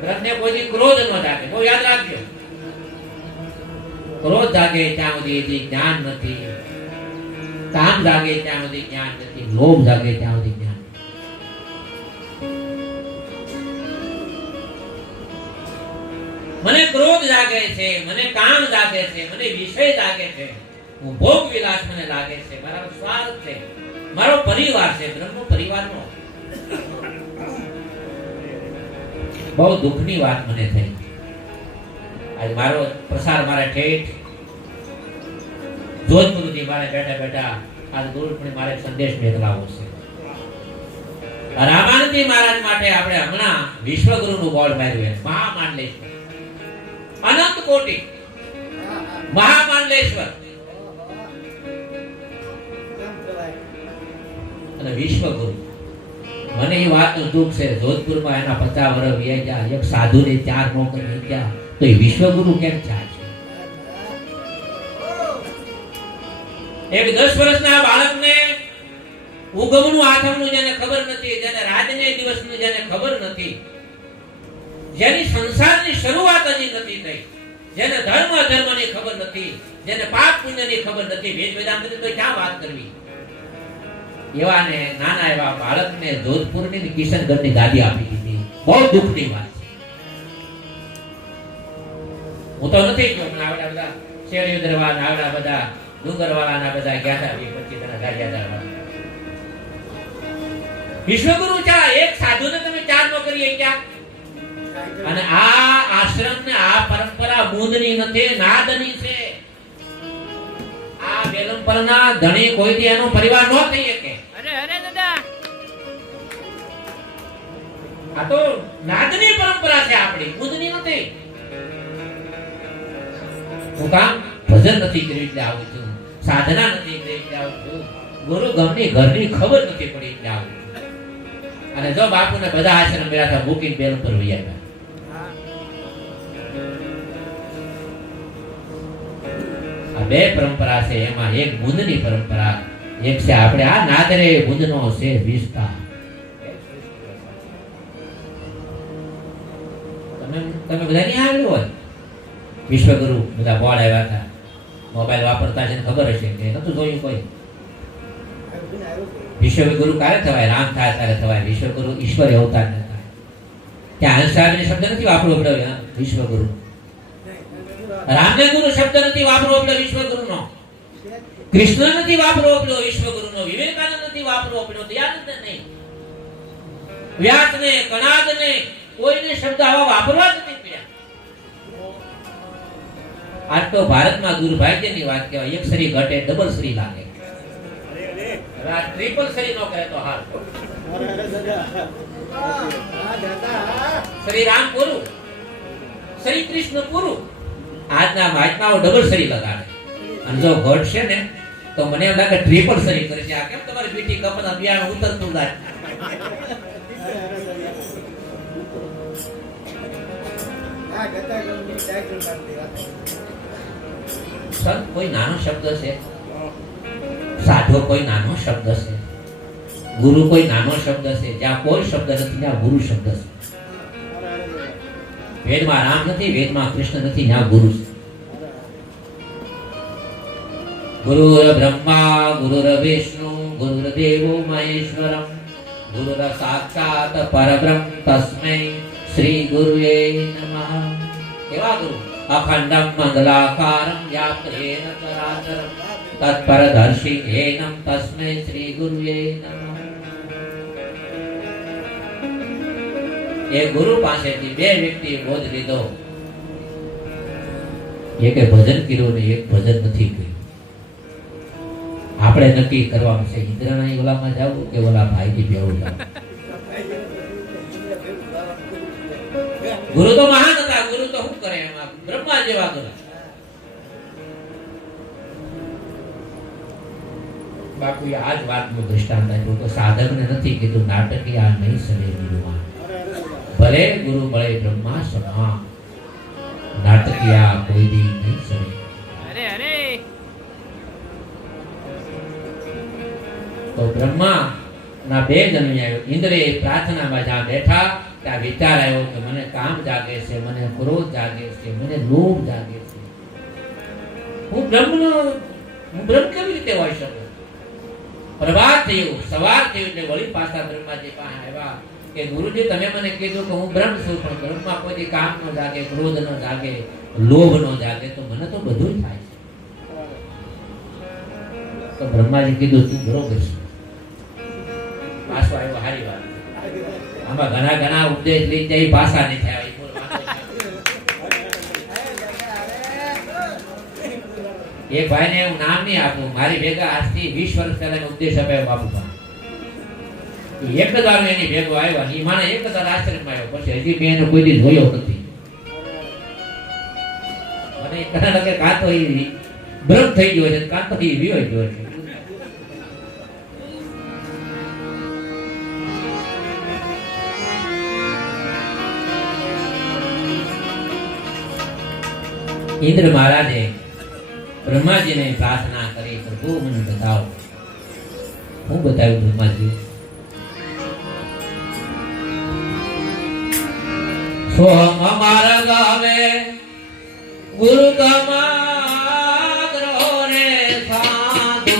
બ્રહ્મને કોઈ ક્રોધ ન જાગે, બહુ યાદ રાખજો. ક્રોધ જાગે ત્યાં સુધી જ્ઞાન નથી, કામ જાગે ત્યાં સુધી જ્ઞાન નથી, લોભ જાગે ત્યાં સુધી જ્ઞાન. મને ક્રોધ જાગે છે, મને કામ જાગે છે, મને વિષય જાગે છે, હું ભોગ વિલાસ મને લાગે છે, મારો સ્વાર્થ છે, મારો પરિવાર છે, બ્રહ્મ પરિવારનો. બહુ દુઃખની વાત મને થઈ. આજ મારો પ્રસાર મારે ઠેઠ જોધપુરથી મારે બેઠા બેઠા આજ ગુરુપુણે મારે સંદેશ મોકલાવો છે. રામાનંદજી મહારાજ માટે આપણે હમણાં વિશ્વગુરુનું બોર્ડ માર્યું છે. મહામાંડલેશ્વર, અનંત કોટી મહામાંડલેશ્વર અને વિશ્વગુરુ. મને એ વાતનું દુઃખ છે, જોધપુરમાં એના 50 વર્ષ વ્યાઈ ગયા, એક સાધુને 4 નોકરી ગયા, તો એ વિશ્વગુરુ કેમ ચાલે છે? એક 10 વર્ષના બાળકને ઉગમનું આથમનું જેને ખબર નથી, જેને રાજને દિવસની જેને ખબર નથી, જેની સંસારની શરૂઆત હજી નથી થઈ, જેને ધર્મ અધર્મની ખબર નથી, જેને પાપ પુણ્યની ખબર નથી, વેદ વેદાંતની તો ક્યાં વાત કરવી, એવા ને નાના એવા બાળકને જોધપુરની ને કિશનગઢની ગાદી આપી દીધી. બહુ દુઃખની વાત છે. હું તો નથી ગયો, પણ આવડા બધા શેરી દરવાન, આવડા બધા ડુંગરવાળાના બધા ગયા હતા, 25 જણા ગયા હતા. વિશ્વગુરુ ચા એક સાધુને તમે 4 નોકરી ક્યાં? અને આ આશ્રમ ને આ પરંપરા બુંદની નથી, નાદની છે. આ બેલમપરના ધણી કોઈથી એનો પરિવાર ન થઈ શકે. અરે અરે દાદા, આ તો નાદની પરંપરા છે આપણી, બુંદની નથી. હું કામ ભજન નથી કરી એટલે આવું છું, સાધના નથી કરી એટલે આવું છું, ગુરુ ગમની ઘરની ખબર નથી પડી એટલે આવું છું. અને જો બાપુને બધા આશ્રમ બેઠા હતા, બુકિંગ બેલમપર વૈયા. બે પરંપરા છે, એમાં એક બુંદની પરંપરા, એક છે આપણે આ નાદરે બુંદનો છે વિસ્તાર. તમે બધા નહીં આવ્યું હોય. વિશ્વગુરુ બધા બોર્ડ આવ્યા હતા, મોબાઈલ વાપરતા છે ખબર હશે કે નતું જોયું કોઈ. વિશ્વગુરુ ક્યારે થવાય? રામ થાય ત્યારે થવાય. વિશ્વગુરુ ઈશ્વર અવતાર ન થાય. ત્યાં હંસાદની શબ્દ નથી વાપરવો પડ્યો વિશ્વગુરુ. રામને ગુરુ શબ્દ નથી વાપરવો પડ્યો વિશ્વગુરુનો. કૃષ્ણ નથી વાપરવો પડ્યો વિશ્વગુરુનો. વિવેકાનંદ નથી વાપરવો પડ્યો. દયાનંદ નહીં, વ્યાસને, કણાદને, કોઈને શબ્દ આવા વાપરવા નથી પડ્યા. આજ તો ભારતમાં દુર્ભાગ્યની વાત કહેવાય. એક શ્રી ઘટે ડબલ શ્રી લાગે. ટ્રિપલ શ્રી નો કરે તો હાલ. શ્રી રામ પૂરું, શ્રી કૃષ્ણ પૂરું. આજના મહાત્માઓ ડબલ શ્રી લગાડે. અને જો ઘટશે ને તો મને એમ લાગે ટ્રિપલ શ્રી કરે છે. આ કેમ તમારી બીટી કપના બિયારણ ઉતરતું જાય? સંત કોઈ નાનો શબ્દ છે, સાધુ કોઈ નાનો શબ્દ છે, ગુરુ કોઈ નાનો શબ્દ છે. જ્યાં કોઈ શબ્દ નથી ત્યાં ગુરુ શબ્દ છે. વેદમાં રામ નથી, વેદમાં કૃષ્ણ નથી, ત્યાં ગુરુ છે. ગુરુર બ્રહ્મા ગુરુર વિષ્ણુ ગુરુર્દેવો મહેશ્વરમ ગુરુર સાક્ષાત પરબ્રહ્મ તસ્મૈ શ્રી ગુરુએ નમઃ. કેવા ગુરુ? અખંડમ મંગલાકારમ વ્યાપ્તેન ચરાચરમ તત્પરદર્શી એનમ તસ્મૈ શ્રી ગુરુએ નમઃ. એ ગુરુ પાસેથી બે વ્યક્તિએ બોધ લીધો. એકે ભજન કર્યું ને એક ભજન નથી કર્યું. આપણે નક્કી કરવાનું છે ઇન્દ્રના ઓલામાં જવું કે ઓલા ભાઈથી ભેળું જવું. ગુરુ તો મહાન હતા. ગુરુ તો શું કરે એમાં બ્રહ્મા જેવા ગુરુ. બાપુએ આ જ વાતનું દૃષ્ટાંત આપ્યું કે સાધકને નથી કીધું નાટકી આ નહીં સડે નિરૂમાં. ભલે ગુરુ મળે બ્રહ્મા સમા, નાટકી આ કોઈ દી નહીં સડે. અરે અરે તો બ્રહ્મા ના બે જણ આવ્યો. ઇન્દ્રે પ્રાર્થનામાં જ્યાં બેઠા ત્યાં વિચાર આવ્યો કે મને કામ જાગે છે, મને ક્રોધ જાગે છે, મને લોભ જાગે છે. હું બ્રહ્મ કેવી રીતે હોઈ શકું? પ્રભાત થયું, સવાર થયું એટલે વળી પાછા બ્રહ્માજી પાસે આવ્યા કે ગુરુજી તમે મને કીધું કે હું બ્રહ્મ છું, પણ બ્રહ્મમાં કોઈ કામ ન જાગે, ક્રોધ ન જાગે, લોભ ન જાગે, તો મને તો બધું જ થાય છે. તો બ્રહ્માજી કીધું તું બરોબર છે. પાછો આવ્યો, હારી વાત. આમાં ઘણા ઘણા ઉપદેશ લઈ જાય પાછા નહીં થાય. એક ભાઈને હું નામ નહીં આપું, મારી ભેગા આજથી 20 વર્ષ પહેલા ઉપદેશ અપાયો બાપુમાં. એક જ વાર એની ભેગો આવ્યા, એ માણે એક જ વાર આશ્રમમાં આવ્યો, પછી હજી મેં એને કોઈ દી જોયો નથી. મને ઘણા લગે કાં તો એ બ્રહ્મ થઈ ગયો છે, કાં તો એ વિયો ગયો છે. ઇન્દ્ર મહારાજે બ્રહ્માજીને પ્રાર્થના કરી, પ્રભુ મને બતાવો. હું બતાવ્યું બ્રહ્માજી? સોમ મારા ગાવે ગુરુ કમાગ્રો રે સાધુ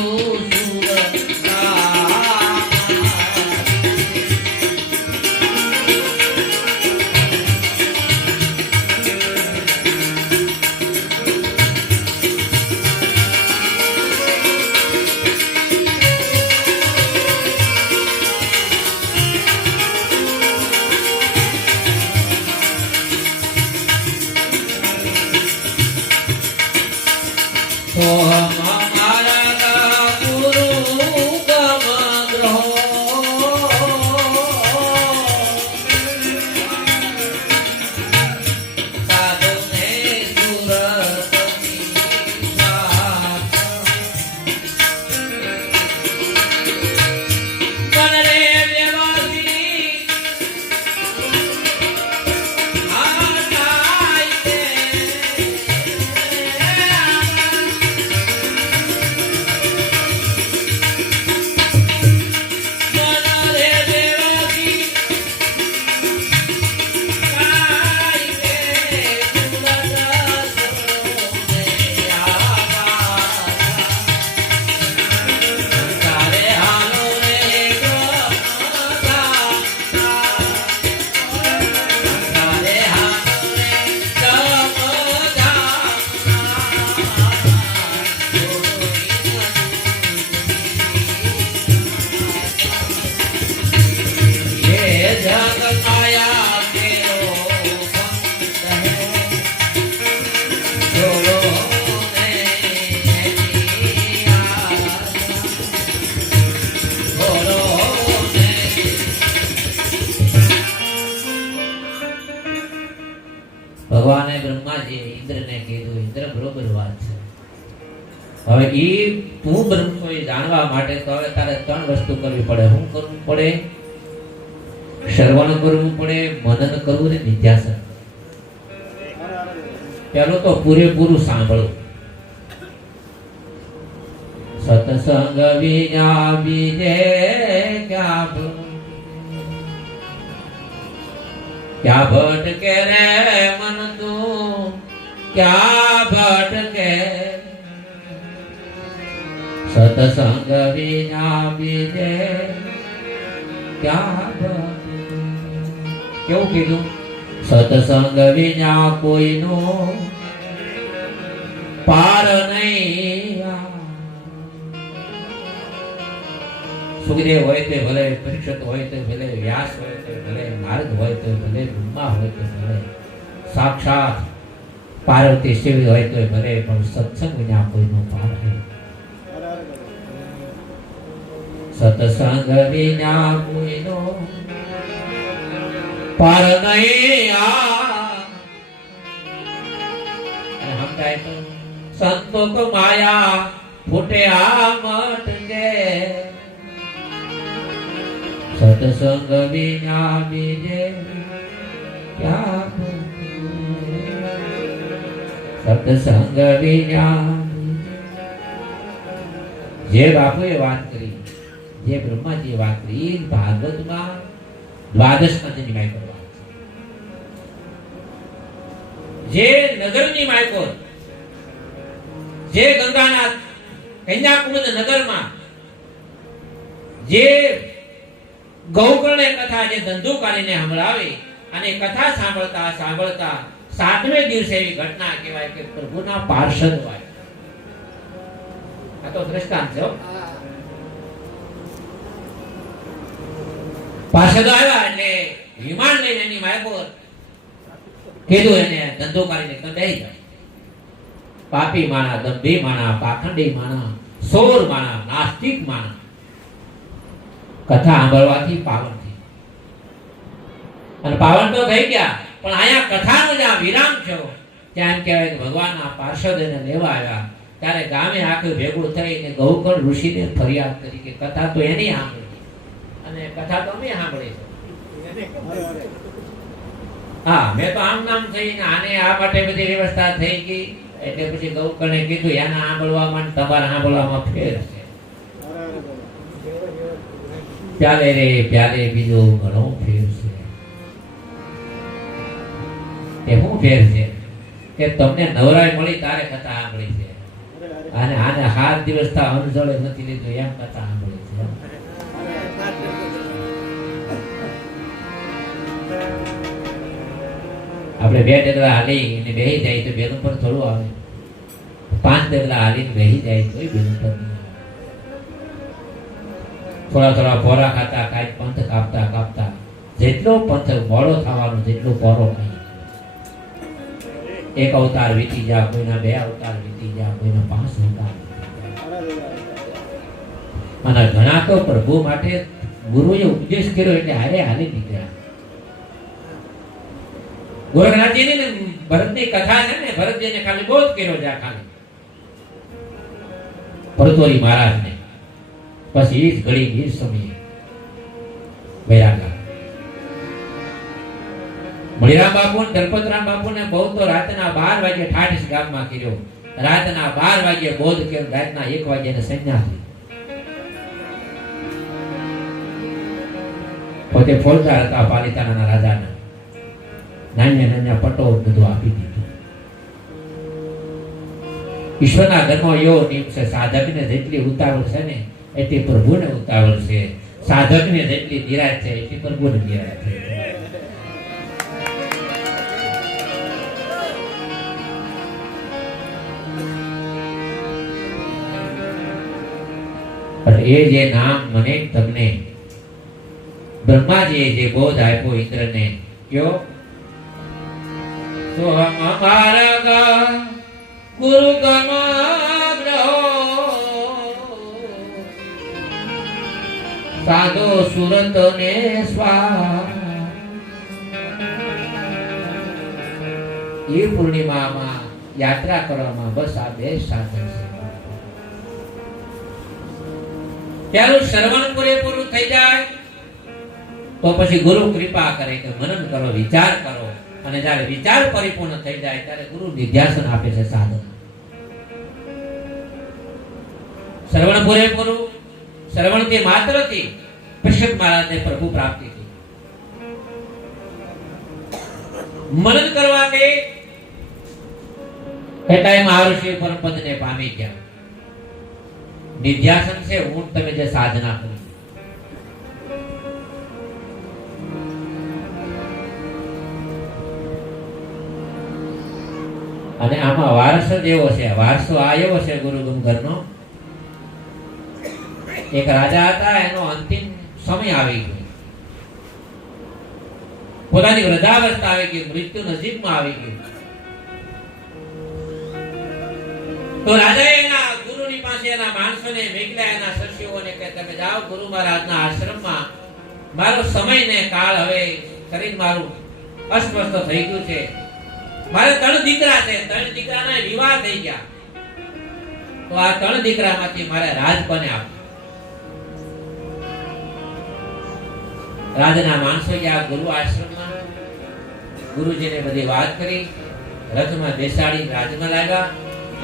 ભગવાને બ્રહ્માજી ઇન્દ્રને કીધું, ઇન્દ્ર બરોબર વાત છે. હવે ઈ તું બ્રહ્મ છો એ જાણવા માટે તો હવે તારે 3 વસ્તુ કરવી પડે. શું કરવું પડે? શ્રવણ કરવું પડે, મનન કરવું ને નિધ્યાસન. પેલું તો પૂરેપૂરું સાંભળવું. સત્સંગ વિના બીજે क्या भटके रे मन तू, क्या भटके? सत्संग विना बीजे क्या भटके? क्यों कीधुं? सत्संग विना कोईनो पार नहीं. સુખદેવ હોય તો ભલે, પરીક્ષિત હોય તો ભલે, વ્યાસ હોય તો ભલે, નારદ હોય તો ભલે, બ્રહ્મા હોય તો ભલે, સાક્ષાત પાર્વતી શિવ હોય તો ભલે, પણ સત્સંગ વિના કોઈનો પાર નહીં. સત્સંગ વિના કોઈનો પાર નહીં. સમજાય તો સંતો કો માયા ફૂટે આમટ કે સત્સંગ વિના બીજે ક્યાં સત્સંગ વિના. જે બાપુએ વાત કરી, જે બ્રહ્માજીએ વાત કરી, ભાગવતમાં દ્વાદશ પંચની માયકો વાત છે. જે નગરની માયકો, જે ગંગાના કન્યાકુમાર નગરમાં જે ગૌકર્ણે કથા જે ધંધુકારીને સંભળાવી અને કથા સાંભળતા સાંભળતા 7મે દિવસે એવી ઘટના કહેવાય કે પ્રભુના પાર્ષદ હોય. આ તો દ્રષ્ટાંત છે. પાર્ષદ આવ્યા એટલે વિમાન લઈને એની માયકો કીધું એને ધંધુકારીને કંટાઈ જાય. પાપી માણા, દંભી માણા, પાખંડી માણા, સોર માણા, નાસ્તિક માણા કથા સાંભળવાથી પાવન થઈ. અને પાવન તો થઈ ગયા, પણ અહીંયા કથાનો જ્યાં વિરામ થયો ત્યાં એમ કહેવાય કે ભગવાનના પાર્ષદને લેવા આવ્યા ત્યારે ગામે આખું ભેગું થઈને ગૌકર્ણ ઋષિને ફરિયાદ કરી કે કથા તો એની સાંભળી અને કથા તો અમે સાંભળી છે. હા, મેં તો આમ નામ થઈને આને આ માટે બધી વ્યવસ્થા થઈ ગઈ. એટલે પછી ગૌકર્ણે કીધું એના સાંભળવામાં તમારા સાંભળવામાં ફેર છે. પ્યાલે રે પ્યાલે બીજો ઘણો ફેર છે. એ શું ફેર છે કે તમને નવરાઈ મળી તારે કથા સાંભળી છે અને આને 7 દિવસ તા અનજળે નથી લીધું એમ કથા સાંભળી છે. આપણે 2 ડગલા હાલી અને બેહી જાય તો બેન પર થોડું આવે, 5 ડગલા હાલીને બેહી જાય તો બેન પર નહીં આવે. થોડા થોડા પોરા ખાતા કાંઈક પંથ કાપતા કાપતા જેટલો પંથ મોડો થવાનો જેટલો પોરો કાંઈ. 1 અવતાર વીતી જા, કોઈના 2 અવતાર વીતી જા, કોઈના 5 અવતાર. અને ઘણા તો પ્રભુ માટે ગુરુએ ઉપદેશ કર્યો એટલે હારે હાલી નીકળ્યા. ગોરખનાથજીની ને ભરતની કથા છે ને, ભરતજીને ખાલી બોધ કર્યો છે ખાલી પરતોરી મહારાજને. પછી ઈ જ ઘડી ઈ જ સમયે વૈરાગા મણિરામ બાપુ ને દલપતરામ બાપુ ને બહુ તો રાતના 12 વાગે ઠાઠ ગામમાં કર્યો. રાતના 12 વાગે બોધ કર્યો, રાતના 1 વાગે ને સંન્યાસી. પોતે ફોજદાર હતા પાલિતાણાના રાજાના. નાના પટો બધું આપી દીધું. ઈશ્વરના ધર્મ એવો નિયમ છે, સાધકને જેટલી ઉતાવળ છે ને એટલી પ્રભુને ઉતાવળ છે. સાધકને જેટલી ધીરાજ છે એટલી પ્રભુને ધીરાજ છે. એ જે નામ મને તમને બ્રહ્માજીએ જે બોધ આપ્યો ઇન્દ્રને, કયો તો હમારા ગુરુ કમાગ્રહો સાધો સુરત ને સ્વા. એ પૂર્ણિમામાં યાત્રા કરવામાં બસ આ 2 સાધન છે. પેલું શ્રવણ પૂરેપૂરું થઈ જાય તો પછી ગુરુ કૃપા કરે કે મનન કરો, વિચાર કરો. અને જ્યારે વિચાર પરિપૂર્ણ થઈ જાય ત્યારે ગુરુ નિધ્યાસન આપે છે સાધન. શ્રવણ પૂરેપૂરું, શ્રવણથી માત્રથી પરીક્ષિત મહારાજને પ્રભુ પ્રાપ્તિ થઈ. મનન કરવા કે એટલાય મહાઋષિ પરમપદને પામી ગયા. નિધ્યાસન છે હું તમે જે સાધના કરી. અને આમાં વારસો જ એવો છે, વારસો આ એવો છે ગુરુગમ ઘરનો એક રાજા હતા, એનો અંતિમ સમય આવી ગયો, પોતાની વૃદ્ધાવસ્થા આવી ગઈ, મૃત્યુ નજીકમાં આવી ગયું. તો રાજાએ એના ગુરુની પાસે એના માણસોને મોકલ્યા, એના શિષ્યોને કે તમે જાઓ ગુરુ મહારાજના આશ્રમમાં, મારો સમય ને કાળ હવે શરીર મારું અસ્વસ્થ થઈ ગયું છે, મારે 3 દીકરા છે, 3 દીકરાના વિવાહ થઈ ગયા, તો આ 3 દીકરામાંથી મારે રાજ કોને આપવું? રાજના માણસો ગયા ગુરુ આશ્રમમાં, ગુરુજીને બધી વાત કરી, રથમાં બેસાડી રાજમાં લાગ્યા.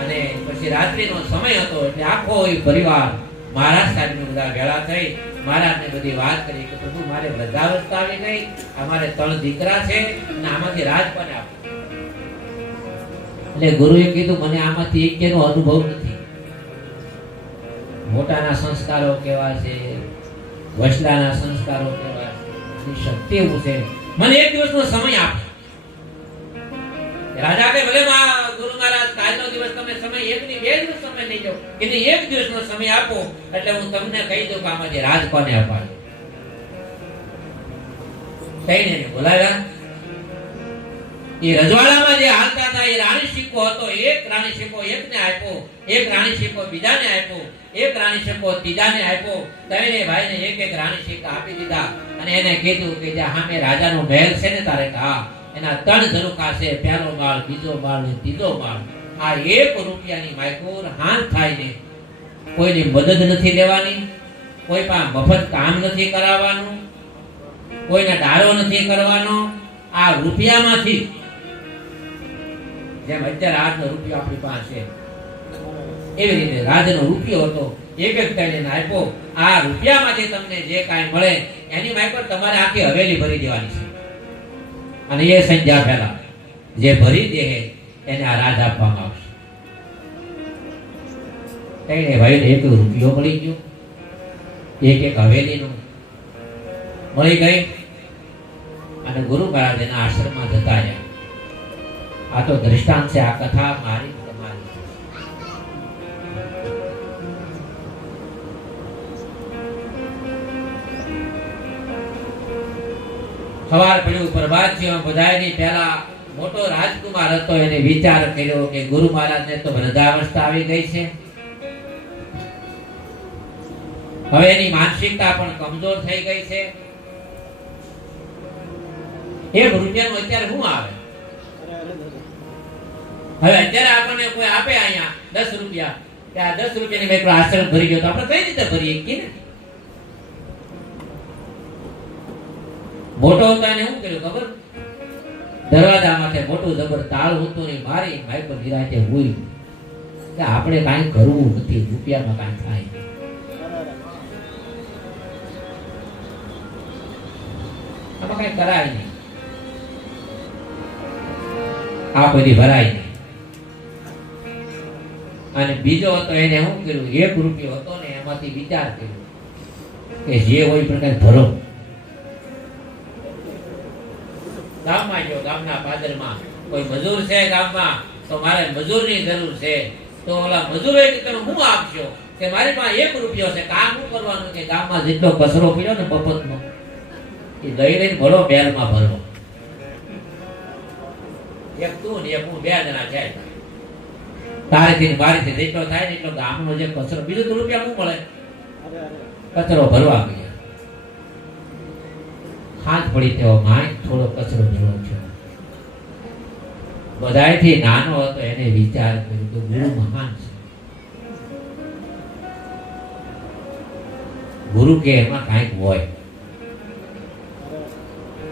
અને પછી રાત્રિનો સમય હતો એટલે આખો પરિવાર મહારાજ સાહેબ બધા ભેળા થઈ મહારાજને બધી વાત કરી કે પ્રભુ મારે વૃદ્ધાવસ્થા આવી ગઈ, અમારે 3 દીકરા છે અને આમાંથી રાજ કોને આપવું? એટલે ગુરુએ કીધું મને આમાંથી એકેનો અનુભવ નથી. મોટાના સંસ્કારો કેવા છે, વસલાના સંસ્કારો કેવા છે, શક્તિ એવું છે, મને 1 દિવસનો સમય આપો. રાજા કે ભલે ગુરુ મહારાજ કાલનો દિવસ તમે સમય 1 ની 2 દિવસ સમય લઈ જાઓ, કે 1 દિવસનો સમય આપો એટલે હું તમને કહી દઉં કે આમાંથી રાજ કોને અપાય. કહીને બોલાવ્યા. એ રજવાડામાં જે હાલતા હતા એ રાણી સિક્કો હતો, એક રાણી સિક્કો એકને આપ્યો, એક રાણી સિક્કો બીજાને આપ્યો, એક રાણી સિક્કો ત્રીજાને આપ્યો. ત્રણે ભાઈને એક રાણી સિક્કા આપી દીધા અને એને કીધું કે જે સામે રાજાનો મહેલ છે ને તારે હા એના 3 ઝરૂખા છે, પહેલો માળ, બીજો માળ ને ત્રીજો માળ. આ 1 રૂપિયાની માયકોર હાથ થાય ને કોઈની મદદ નથી લેવાની, કોઈ પાસે મફત કામ નથી કરાવવાનું, કોઈને ડાળો નથી કરવાનો. આ રૂપિયામાંથી જેમ અત્યારે આજનો રૂપિયો આપણી પાસે એવી રીતે રાજનો રૂપિયો હતો, એક તઈને આપ્યો. આ રૂપિયામાંથી તમને જે કાંઈ મળે એની માયકોર તમારે આખી હવેલી ભરી દેવાની છે અને એ સંધ્યા પહેલા જે ભરી દે એને આ રાજ આપવામાં આવશે. એને ભાઈને 1 રૂપિયો મળી ગયો, એક હવેલીનો મળી ગઈ અને ગુરુ મહારાજ એના આશ્રમમાં જતા રહ્યા. આ તો દ્રષ્ટાંત છે, આ કથા મારી તમારી. સવાર પડ્યું, પ્રભાત થયો, બધાયની પહેલા મોટો રાજકુમાર હતો, એને વિચાર કર્યો કે ગુરુ મહારાજને તો વૃદ્ધાવસ્થા આવી ગઈ છે, હવે એની માનસિકતા પણ કમજોર થઈ ગઈ છે. 1 રૂપિયાનું અત્યારે શું આવે? હવે અત્યારે આપણને કોઈ આપે અહીંયા 10 રૂપિયા, કે આ 10 રૂપિયાની મેં આશ્રમ ભરી ગયો તો આપણે કઈ રીતે ભરીએ કે ને? મોટો હતો એને શું કર્યું ખબર? દરવાજા માટે મોટું જબર તાળ હતું ને મારી મારી પર નિરાતે હુઈ કે આપણે કાંઈ કરવું નથી, રૂપિયામાં કાંઈ થાય. આમાં કાંઈ કરાય નહીં, આ બધી ભરાય નહીં. અને બીજો હતો એને શું કર્યું? 1 રૂપિયો હતો ને એમાંથી વિચાર કર્યો કે જે હોય પ્રકાર ભરો. ગામમાં જો ગામના પાદરમાં કોઈ મજૂર છે ગામમાં તો મારે મજૂરની જરૂર છે, તો ઓલા મજૂરો કે તમે શું આપશો? કે મારી પાસે 1 રૂપિયો છે, કામ શું કરવાનું? કે ગામમાં જેટલો કચરો પડ્યો ને મફતનો એ દઈ લઈને ભરો, બેલમાં ભરો. 1 તું ને 1 હું, 2 જણા જાય. તારેથી મારીથી જેટલો થાય ને એટલો ગામનો જે કચરો, બીજું તો રૂપિયા શું મળે? કચરો ભરવા ગયા. હાથ પડી તેવો માય થોડો કચરો ભરવો છે. બધાયથી નાનો હતો એને વિચાર કર્યો કે ગુરુ મહાન છે, ગુરુ કે એમાં કાંઈક હોય.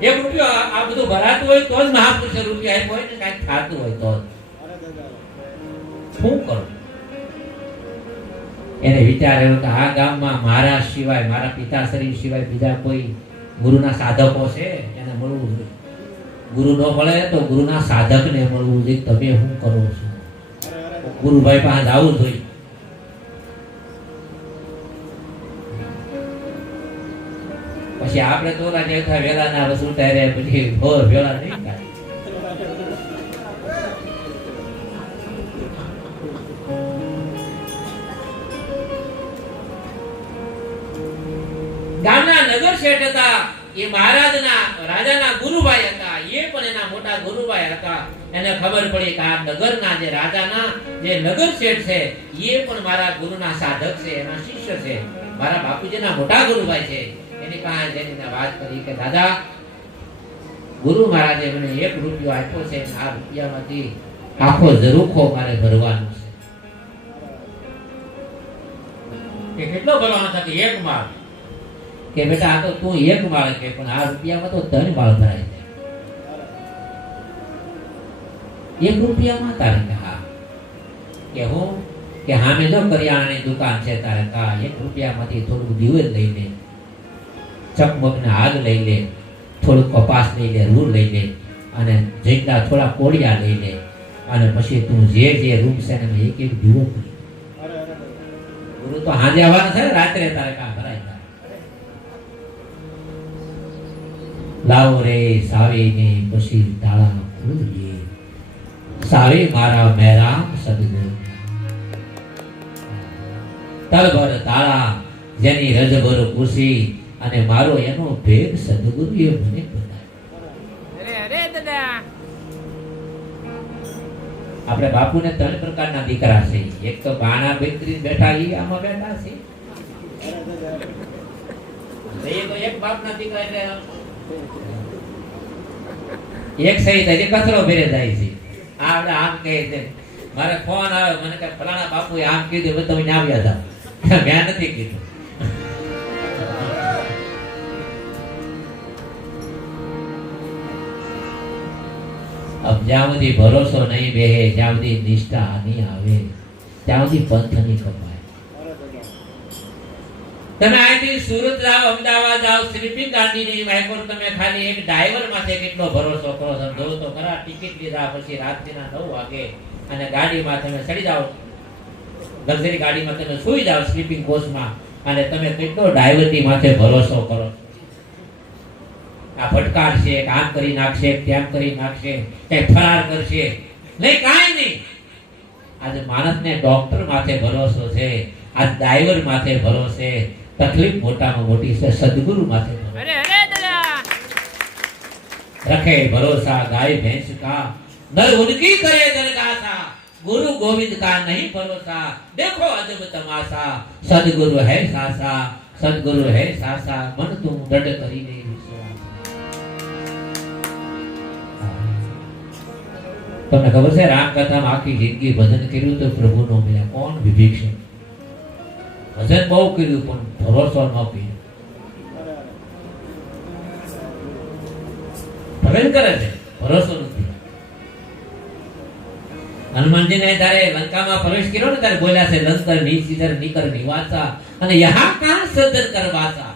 1 રૂપિયો આ બધું ભરાતું હોય તો જ મહાપુરુષે રૂપિયા આપ્યો હોય ને, કાંઈક થતું હોય તો શું કરું? એને વિચાર આવ્યો કે આ ગામમાં મારા સિવાય, મારા પિતાશ્રી સિવાય બીજા કોઈ ગુરુના સાધકો છે, એને મળવું જોઈએ. ગુરુ ન મળે તો ગુરુના સાધકને મળવું જોઈએ. તમે શું કરો છો? ગુરુભાઈ પાસે આવવું જોઈએ. પછી આપણે તો ઓલા જેઠા વેલાના વસૂલતા રહે, પછી ભોર વેલા નહીં થાય. ગામના નગર શેઠ હતા, એ મહારાજના રાજાના ગુરુભાઈ હતા, એ પણ એના મોટા ગુરુભાઈ હતા. એને ખબર પડી કે આ નગરના જે રાજાના જે નગર શેઠ છે એ પણ મારા ગુરુના સાધક છે, એના શિષ્ય છે, મારા બાપુજીના મોટા ગુરુભાઈ છે. એની પાસે જઈને વાત કરી કે દાદા, ગુરુ મહારાજે મને 1 રૂપિયો આપ્યો છે, આ રૂપિયામાંથી આખો ઝરૂખો મારે ભરવાનો છે. કે કેટલો ભરવાનો છે? કે 1 માળ. કે બેટા આ તો તું 1 માળ કે, પણ આ રૂપિયામાં તો 3 માળ ભરાય છે. 1 રૂપિયામાં? તારે કે હા. કે હું કે હા, મેં જો કરિયાણાની દુકાન છે, તારે કા 1 રૂપિયામાંથી થોડું દીવલ લઈ લે, ચકમકને આગ લઈ લે, થોડું કપાસ લઈ લે, રૂ લઈ લે, અને જેટલા થોડા કોળિયા લઈ લે, અને પછી તું જે જે રૂમ છે ને એક એક દીવો કરી. ગુરુ તો હાજે આવવાના છે, રાત્રે તારે કા ભરાય જાય. લાવો રે સાવીને પછી તાળા ખોલીએ, સાવી મારા મેરામ સદગુરુ. તલભર તાળા જેની રજભર ખુશી, અને મારો એનો ભેદ સદગુરુએ મને બતાવ્યો. અરે દાદા, આપણે બાપુને 3 પ્રકારના દીકરા છે. એક તો બાણા બેકરી બેઠા, ઈ આમાં બેઠા છે. એક બાપના દીકરા એટલે એક સહિત હજી કચરો ભેરે જાય છે. આપણે આમ કહે છે, મારે ફોન આવે, મને કે ફલાણા બાપુએ આમ કીધું, મેં તમે આવ્યા હતા. મેં નથી કીધું. अब જ્યાં સુધી ભરોસો નહીં બેહે, જ્યાં સુધી નિષ્ઠા નહીં આવે, ત્યાં સુધી પંથ નહીં કપાય. તમે અહીંથી સુરત જાઓ, અમદાવાદ જાઓ, સ્લીપિંગ ગાડીની વાયકોર, તમે ખાલી એક ડ્રાઈવર માથે કેટલો ભરોસો કરો છો? જો તો ખરા, ટિકિટ લીધા પછી રાત્રિના 9 વાગે અને ગાડીમાં તમે ચડી જાઓ, લક્ઝરી ગાડીમાં તમે સુઈ જાઓ સ્લીપિંગ કોચમાં, અને તમે કેટલો ડ્રાઈવરની માથે ભરોસો કરો? આ ફટકારશે, આમ કરી નાખશે, તેમ કરી નાખશે, કઈ ફરાર કરશે નહીં, કાંઈ નહીં. આજે માણસને ડોક્ટર માથે ભરોસો છે, આ ડ્રાઈવર માથે ભરોસે. તકલીફ મોટામાં મોટી છે સદગુરુ માથે ભરોસો. અરે દાદા, रखे भरोसा गाय भैंस का, नर उनकी करे दरगासा, गुरु गोविंद का नहीं भरोसा, देखो अजब तमाशा, सदगुरु है सासा, सदगुरु है सासा, मन तुम दृढ़ करी नहीं विश्वास. તમને ખબર છે રામ કથામાં આખી જિંદગી ભજન કર્યું તો પ્રભુ નો મળ્યા. કોણ? વિભીષણ. ભજન બહુ કર્યું પણ ભરોસો ન કર્યો. ભજન કરે છે, ભરોસો નથી. હનુમાનજીને જ્યારે લંકામાં પ્રવેશ કર્યો ને ત્યારે બોલ્યા છે, લંકર નિશિધર નિકર નિવાસા, અને યહાં કાં સદર કરવાસા.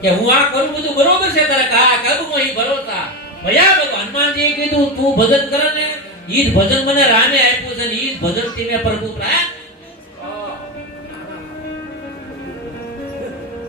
કે હું આ કરું બધું બરોબર છે, તારે કા કબ મોહી ભરોસા. ભયા ભગવાન હનુમાનજીએ કીધું તું ભજન કરે ને, ઈ જ ભજન મને રામે આપ્યું છે, ને ઈ જ ભજન થી મેં પ્રભુ પ્રાપ્ત